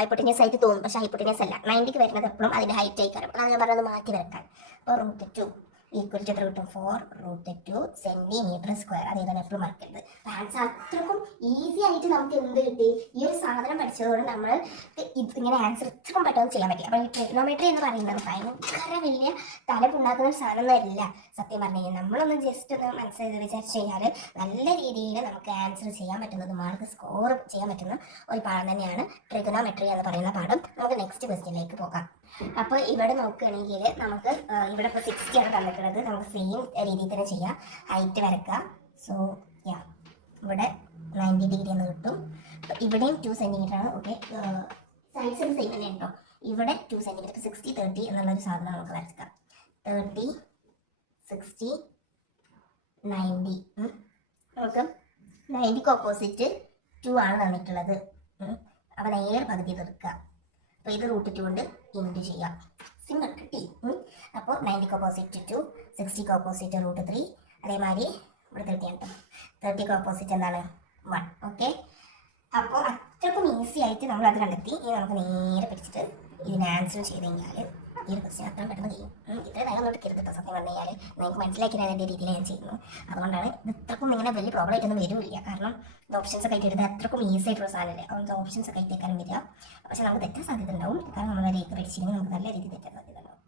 ഹൈപ്പോട്ടനിയസ് ആയിട്ട് തോന്നും, പക്ഷേ ഹൈപ്പോട്ടനിയസ് അല്ല. 90ക്ക് വരുന്നത് എപ്പോഴും അതിൻ്റെ ഹൈറ്റ് ആയിക്കാരം. അതാണ് ഞാൻ പറഞ്ഞത് മാറ്റി വരക്കാൻ. അപ്പോൾ √2 ഈക്വൽ ടു √4 സെൻറ്റിമീറ്റർ സ്ക്വയർ. അതേതാണ് എപ്പോഴും മറക്കരുത്. ആൻസർ അത്രക്കും ഈസി ആയിട്ട് നമുക്ക് എന്ത് കിട്ടി, ഈ ഒരു സാധനം പഠിച്ചതുകൊണ്ട് നമ്മൾ ഇങ്ങനെ ആൻസർ ഇത്രയും പെട്ടെന്ന് ചെയ്യാൻ പറ്റി. അപ്പോൾ ഈ ട്രിഗണോമെട്രി എന്ന് പറയുന്നത് ഭയങ്കര വലിയ തലപ്പുണ്ടാക്കുന്ന ഒരു സാധനമൊന്നുമല്ല. സത്യം പറഞ്ഞു കഴിഞ്ഞാൽ നമ്മളൊന്ന് ജസ്റ്റ് ഒന്ന് മനസ്സിലാക്കി വിചാരിച്ച് കഴിഞ്ഞാൽ നല്ല രീതിയിൽ നമുക്ക് ആൻസർ ചെയ്യാൻ പറ്റുന്നത്, മാർക്ക് സ്കോർ ചെയ്യാൻ പറ്റുന്ന ഒരു പാഠം തന്നെയാണ് ട്രിഗണോമെട്രി എന്ന് പറയുന്ന പാഠം. നമുക്ക് നെക്സ്റ്റ് ക്വസ്റ്റ്യനിലേക്ക് പോകാം. അപ്പോൾ ഇവിടെ നോക്കുകയാണെങ്കിൽ നമുക്ക് ഇവിടെ ഇപ്പോൾ 60 ആണ് തന്നിട്ടുള്ളത്. നമുക്ക് സെയിം രീതിയിൽ തന്നെ ചെയ്യാം. ഹൈറ്റ് വരക്കുക. സോ ഇവിടെ 90 ഡിഗ്രി എന്ന് കിട്ടും. ഇവിടെയും 2 സെൻറ്റിമീറ്റർ ആണ്. ഓക്കെ, സൈഡ്സ് സെയിം തന്നെ കേട്ടോ. ഇവിടെ 2 സെൻറ്റിമീറ്റർ 60 30 എന്നുള്ളൊരു സാധനം നമുക്ക് വരക്കാം. 30 60 90. നമുക്ക് 90ക്ക് ഓപ്പോസിറ്റ് 2 ആണ് തന്നിട്ടുള്ളത്. അപ്പോൾ നേരെ പകുതി തീർക്കുക. അപ്പോൾ ഇത് √2 കൊണ്ട് ഇൻറ്റു ചെയ്യാം. സിമ്പിൾ കിട്ടി. അപ്പോൾ 90ക്ക് ഓപ്പോസിറ്റ് 2, 60ക്ക് ഓപ്പോസിറ്റ് √3, അതേമാതിരി ഇവിടെ 30 ആണ് കേട്ടോ. 30ക്ക് ഓപ്പോസിറ്റ് എന്താണ് 1. ഓക്കെ, അപ്പോൾ അത്രക്കും ഈസി ആയിട്ട് നമ്മൾ അത് കണ്ടെത്തി. ഇനി നമുക്ക് നേരെ പിടിച്ചിട്ട് ഇതിന് ആൻസർ ചെയ്ത് കഴിഞ്ഞാൽ ഈ ഒരു ക്വസ്റ്റ്യൻ അത്രയും പെട്ടെന്ന് ചെയ്യും. ഇത്ര നേരം നോട്ട് കരുതിട്ടോ. സത്യം പറഞ്ഞു കഴിഞ്ഞാൽ നിങ്ങൾക്ക് മനസ്സിലാക്കി അതിൻ്റെ രീതിയിൽ ഞാൻ ചെയ്യുന്നു. അതുകൊണ്ടാണ് ഇത് ഇത്രക്കും ഇങ്ങനെ വലിയ പ്രോബ്ലം ആയിട്ടൊന്നും വരില്ല. കാരണം ഇത് ഓപ്ഷൻസ് ഒക്കെ ആയിട്ട് എടുത്താൽ അത്രക്കും ഈസി ആയിട്ടുള്ള സാധനമല്ലേ. അതുകൊണ്ട് ഓപ്ഷൻസ് ഒക്കെ ആയിട്ടേക്കാനും വരിക. പക്ഷേ നമുക്ക് തെറ്റാൻ സാധ്യത ഉണ്ടാവും. കാരണം നമ്മൾ രേഖ പഠിച്ചില്ലെങ്കിൽ നമുക്ക് നല്ല രീതിയിൽ തെറ്റാൻ സാധ്യത ഉണ്ടാവും.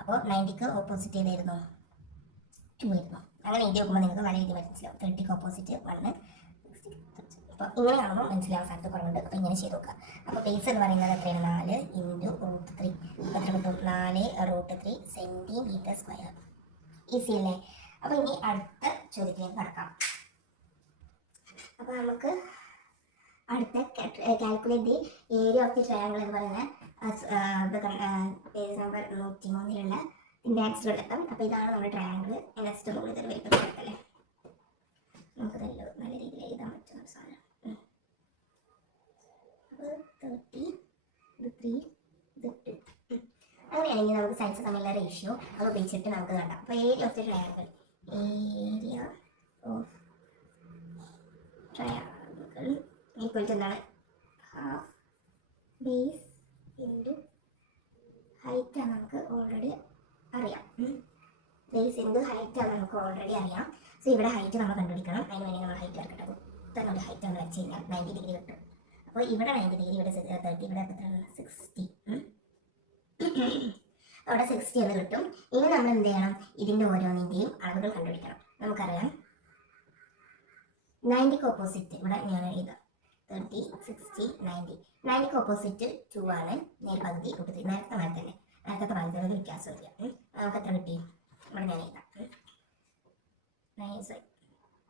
അപ്പോൾ 90ക്ക് ഓപ്പോസിറ്റ് ചെയ്തായിരുന്നു 2 ആയിരുന്നു. അങ്ങനെ എഴുതി നോക്കുമ്പോൾ നിങ്ങൾക്ക് നല്ല രീതിയിൽ മനസ്സിലാവും. 30ക്ക് ഓപ്പോസിറ്റ് 1. അപ്പോൾ ഇങ്ങനെ കാണുമ്പോൾ മനസ്സിലാവാൻ സാധ്യത കുറവുണ്ട്. അപ്പോൾ ഇങ്ങനെ ചെയ്ത് നോക്കുക. അപ്പോൾ ബേസ് എന്ന് പറയുന്നത് എത്രയാണ്? 4 ഇൻറ്റു √3. എത്ര കിട്ടും? 4 √3 സെൻറ്റിമീറ്റർ സ്ക്വയർ. ഈസി അല്ലേ? അപ്പോൾ ഇനി അടുത്ത ചോദ്യത്തിലേക്ക് കടക്കാം. അപ്പോൾ നമുക്ക് അടുത്ത calculate the area of the triangle എന്ന് പറയുന്ന പേജ് നമ്പർ 103 ഇതിൻ്റെ ആൻസർ എടുക്കാം. അപ്പോൾ ഇതാണ് നമ്മുടെ ട്രയാങ്കിൾ. നെക്സ്റ്റ് റൂൾ ഇതൊരു വലിപ്പം എടുക്കല്ലേ. നമുക്ക് നല്ല രീതിയിൽ എഴുതാൻ പറ്റുന്ന ഒരു സാധനം. 30 ഇത് 3 ഇത് 2. അങ്ങനെയാണെങ്കിൽ നമുക്ക് സൈൻസ് തമ്മിലുള്ള റേഷ്യോ അത് ഉപയോഗിച്ചിട്ട് നമുക്ക് കണ്ടാം. അപ്പോൾ area of the triangle, area of triangle equal to എന്താണ്? ഹാഫ് ബേസ് ഇൻറ്റു ഹൈറ്റ് ആണ് നമുക്ക് ഓൾറെഡി അറിയാം. ബേസ് ഇൻറ്റു ഹൈറ്റ് ആണ് നമുക്ക് ഓൾറെഡി അറിയാം. സോ ഇവിടെ ഹൈറ്റ് നമ്മൾ കണ്ടുപിടിക്കണം. അതിന് വേണ്ടി നമ്മൾ ഹൈറ്റ് ഇറക്കട്ടെ. തന്നെ ഒരു ഹൈറ്റ് നമ്മൾ വെച്ച് കഴിഞ്ഞാൽ 90 ഡിഗ്രി കിട്ടും. അപ്പോൾ ഇവിടെ 90 ഡിഗ്രി, ഇവിടെ 30, ഇവിടെ എത്രയാണ്? 60. അവിടെ 60 എന്ന് കിട്ടും. ഇനി നമ്മൾ എന്ത് ചെയ്യണം? ഇതിൻ്റെ ഓരോന്നിൻ്റെയും അളവുകൾ കണ്ടുപിടിക്കണം. നമുക്കറിയാം 90ക്ക് ഓപ്പോസിറ്റ് ഇവിടെ ഞാൻ എഴുതാം. 30 60 90. 90ക്ക് ഓപ്പോസിറ്റ് 2 ആണ്. പകുതി √3. നേരത്തെ മാറ്റല്ലേ. നേരത്തെ മാറ്റത്തിൽ ഒരു വ്യത്യാസമില്ല. നമുക്ക് എത്ര കിട്ടി? ഇവിടെ ഞാൻ എഴുതാം.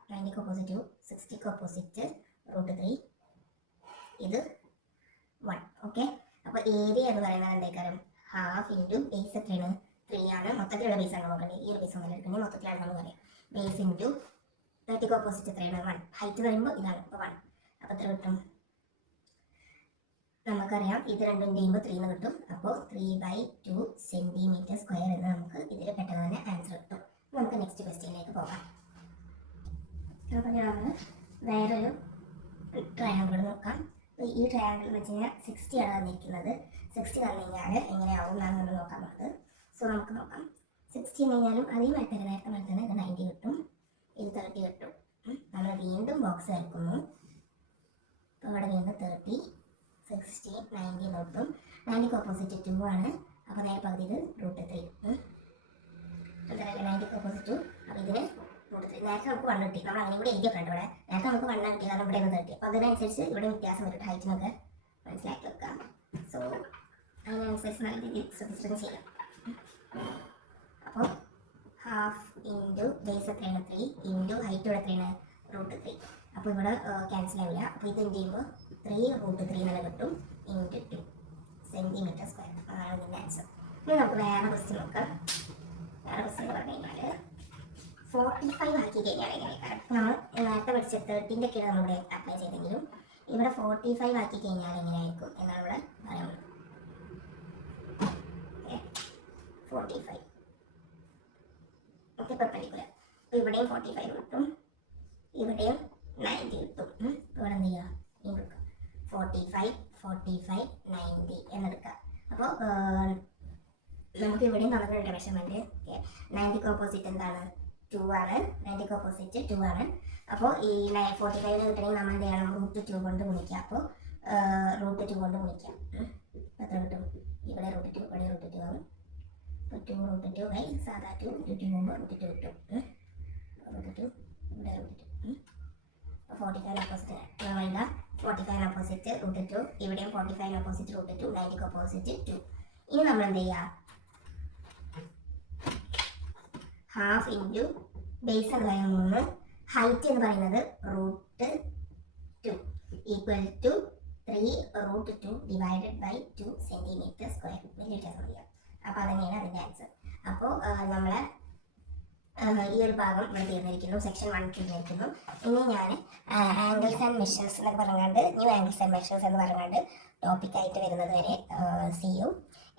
90ക്ക് ഓപ്പോസിറ്റ് 2, 60ക്ക് ഓപ്പോസിറ്റ് √3, ഇത് 1. ഓക്കെ, അപ്പോൾ ഏരിയ എന്ന് പറയുന്നത് എന്തായിക്കാരം? ഹാഫ് ഇൻറ്റു ബേസ് എത്രയാണ്? 3 ആണ്. മൊത്തത്തിലുള്ള ബേസ് ആണ് നോക്കേണ്ടത്. ഈ ഒരു ബേസ് ഒന്നും എടുക്കുന്നത് മൊത്തത്തിലാണ് നമ്മൾ പറയാം. ബേസ് ഇൻറ്റു 30ക്ക് ഓപ്പോസിറ്റ് എത്രയാണ്? 1. ഹൈറ്റ് പറയുമ്പോൾ ഇതാണ്. അപ്പോൾ 1. അപ്പോൾ എത്ര കിട്ടും? നമുക്കറിയാം ഇത് രണ്ടും ചെയ്യുമ്പോൾ 3 എന്ന് കിട്ടും. അപ്പോൾ 3/2 സെൻറ്റിമീറ്റർ സ്ക്വയർ എന്ന് നമുക്ക് ഇതിൽ പെട്ടെന്ന് തന്നെ ആൻസർ കിട്ടും. നമുക്ക് നെക്സ്റ്റ് ക്വസ്റ്റ്യനിലേക്ക് പോകാം. അപ്പോൾ നമ്മൾ വേറൊരു ട്രയാങ്കിൾ നോക്കാം. ഈ ട്രയാങ്കിൾ എന്ന് വെച്ച് കഴിഞ്ഞാൽ 60 ആണ് തന്നിരിക്കുന്നത്. 60 തന്നു കഴിഞ്ഞാൽ എങ്ങനെയാവും എന്നാണ് നമ്മൾ നോക്കാൻ പോകുന്നത്. സോ നമുക്ക് നോക്കാം. 60 എന്ന് കഴിഞ്ഞാലും അതേ നേരത്തെ തന്നെ ഇത് 90 കിട്ടും, ഇത് 30 കിട്ടും. നമ്മൾ വീണ്ടും ബോക്സ് വരയ്ക്കുന്നു. അപ്പോൾ ഇവിടെ വീണ്ടും 30 60 90 നോട്ടും. 90ക്ക് ഓപ്പോസിറ്റ് 2 ആണ്. അപ്പോൾ നേരെ പകുതി ഇത് √3. 90ക്ക് ഓപ്പോസിറ്റ് 2. അപ്പോൾ ഇതിന് √3. നേരത്തെ നമുക്ക് 1 കിട്ടി. നമ്മൾ അങ്ങനെ കൂടെ എഴുതിയിട്ടുണ്ട്. ഇവിടെ നേരത്തെ നമുക്ക് 1 കിട്ടി, കാരണം ഇവിടെ 30. അപ്പോൾ അതിനനുസരിച്ച് ഇവിടെ വ്യത്യാസം വരും. ഹൈറ്റിനൊക്കെ മനസ്സിലാക്കി വെക്കാം. സോ അതിനനുസരിച്ച് നല്ല രീതിയിൽ ശ്രദ്ധിച്ചിട്ട് ചെയ്യാം. അപ്പോൾ ഹാഫ് ഇൻറ്റു ബേസ് എത്രയാണ്? 3 ഇൻറ്റു ഹൈറ്റ് ഇവിടെ എത്രയാണ്? √3. അപ്പോൾ ഇവിടെ ക്യാൻസൽ ആവില്ല. അപ്പോൾ ഇത് എന്ത് ചെയ്യുമ്പോൾ 3 √3 എന്നുള്ള കിട്ടും ഇൻറ്റു 2 സെൻറ്റിമീറ്റർ സ്ക്വയർ. അതാണ് ഇതിൻ്റെ ആൻസർ. ഇനി നമുക്ക് വേറെ ക്വസ്റ്റ്യൻ നോക്കാം. വേറെ ക്വസ്റ്റ്യൻ എന്ന് പറഞ്ഞു കഴിഞ്ഞാൽ 45 ആക്കി കഴിഞ്ഞാൽ എങ്ങനെയാണ്? നമ്മൾ നേരത്തെ പഠിച്ച 30ൻ്റെ ഒക്കെയാണ് നമ്മളിവിടെ അപ്ലൈ ചെയ്തെങ്കിലും ഇവിടെ 45 ആക്കി കഴിഞ്ഞാൽ എങ്ങനെയായിരിക്കും എന്നാണ് ഇവിടെ പറയുന്നത്. 45 ഓക്കെ, പെർപെൻഡിക്കുലർ. അപ്പോൾ ഇവിടെയും 45 കിട്ടും, ഇവിടെയും 90 കിട്ടും. ഇവിടെ എന്ത് ചെയ്യുക? ഇനി കൊടുക്കുക 45 45 90 എന്നെടുക്കുക. അപ്പോൾ നമുക്ക് ഇവിടെയും തന്നിട്ടുണ്ട് മെഷർമെൻറ്റ്. ഓക്കെ, 90ക്ക് ഓപ്പോസിറ്റ് എന്താണ്? 2 ആണ്. 90ക്ക് ഓപ്പോസിറ്റ് 2 ആണ്. അപ്പോൾ ഈ 45 കിട്ടണമെങ്കിൽ നമ്മൾ എന്ത് ചെയ്യണം? √2 കൊണ്ട് ഗുണിക്കുക. അപ്പോൾ √2 കൊണ്ട് ഗുണിക്കാം. എത്ര കിട്ടും? ഇവിടെ √2 ഇവിടെ √2 ആവും. അപ്പോൾ 2 √2 സാധാ 2 √2 പോകുമ്പോൾ √2 കിട്ടും. √2 ഇവിടെ √2. 45 ഓപ്പോസിറ്റ് നമ്മളുടെ 45 ഓപ്പോസിറ്റ് √2, ഇവിടെയും 45 ഓപ്പോസിറ്റ് √2, 90ക്ക് ഓപ്പോസിറ്റ് 2. ഇനി നമ്മൾ എന്ത് ചെയ്യുക? ഹാഫ് ഇൻറ്റു ബേസ് എന്ന് പറയുന്നത് 3, ഹൈറ്റ് എന്ന് പറയുന്നത് √2 equal to 3√2 divided by 2 centimetre square. വലിയ വ്യത്യാസം മതിയോ? അപ്പോൾ അതന്നെയാണ് അതിൻ്റെ ആൻസർ. അപ്പോൾ നമ്മൾ ഈ ഒരു ഭാഗം ഇവിടെ തീർന്നിരിക്കുന്നു, സെക്ഷൻ 1 തീർന്നിരിക്കുന്നു. ഇനി ഞാൻ ആംഗിൾസ് ആൻഡ് മെഷേഴ്സ് എന്നൊക്കെ പറഞ്ഞുകൊണ്ട്, ന്യൂ ആംഗിൾസ് ആൻഡ് മെഷേഴ്സ് എന്ന് പറഞ്ഞുകൊണ്ട് ടോപ്പിക്കായിട്ട് വരുന്നത് വരെ ചെയ്യും.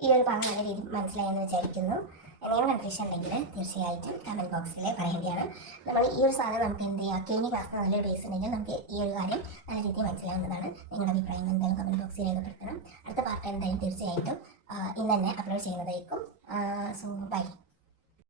ഈ ഒരു ഭാഗം നല്ല രീതിയിൽ മനസ്സിലായെന്ന് വിചാരിക്കുന്നു. എന്തെങ്കിലും കൺഫ്യൂഷൻ ഉണ്ടെങ്കിൽ തീർച്ചയായിട്ടും കമൻറ്റ് ബോക്സിൽ പറയേണ്ടതാണ്. നമ്മൾ ഈ ഒരു സാധനം നമുക്ക് എന്ത് ചെയ്യുക, കഴിഞ്ഞ ക്ലാസ്സിൽ നല്ലൊരു ബേസ് ഉണ്ടെങ്കിൽ നമുക്ക് ഈ ഒരു കാര്യം നല്ല രീതിയിൽ മനസ്സിലാവുന്നതാണ്. നിങ്ങളുടെ അഭിപ്രായം എന്തായാലും കമൻറ്റ് ബോക്സിൽ രേഖപ്പെടുത്തണം. അടുത്ത പാർട്ട് എന്തായാലും തീർച്ചയായിട്ടും ഇന്ന് തന്നെ അപ്ലോഡ് ചെയ്യുന്നതായിരിക്കും. So by.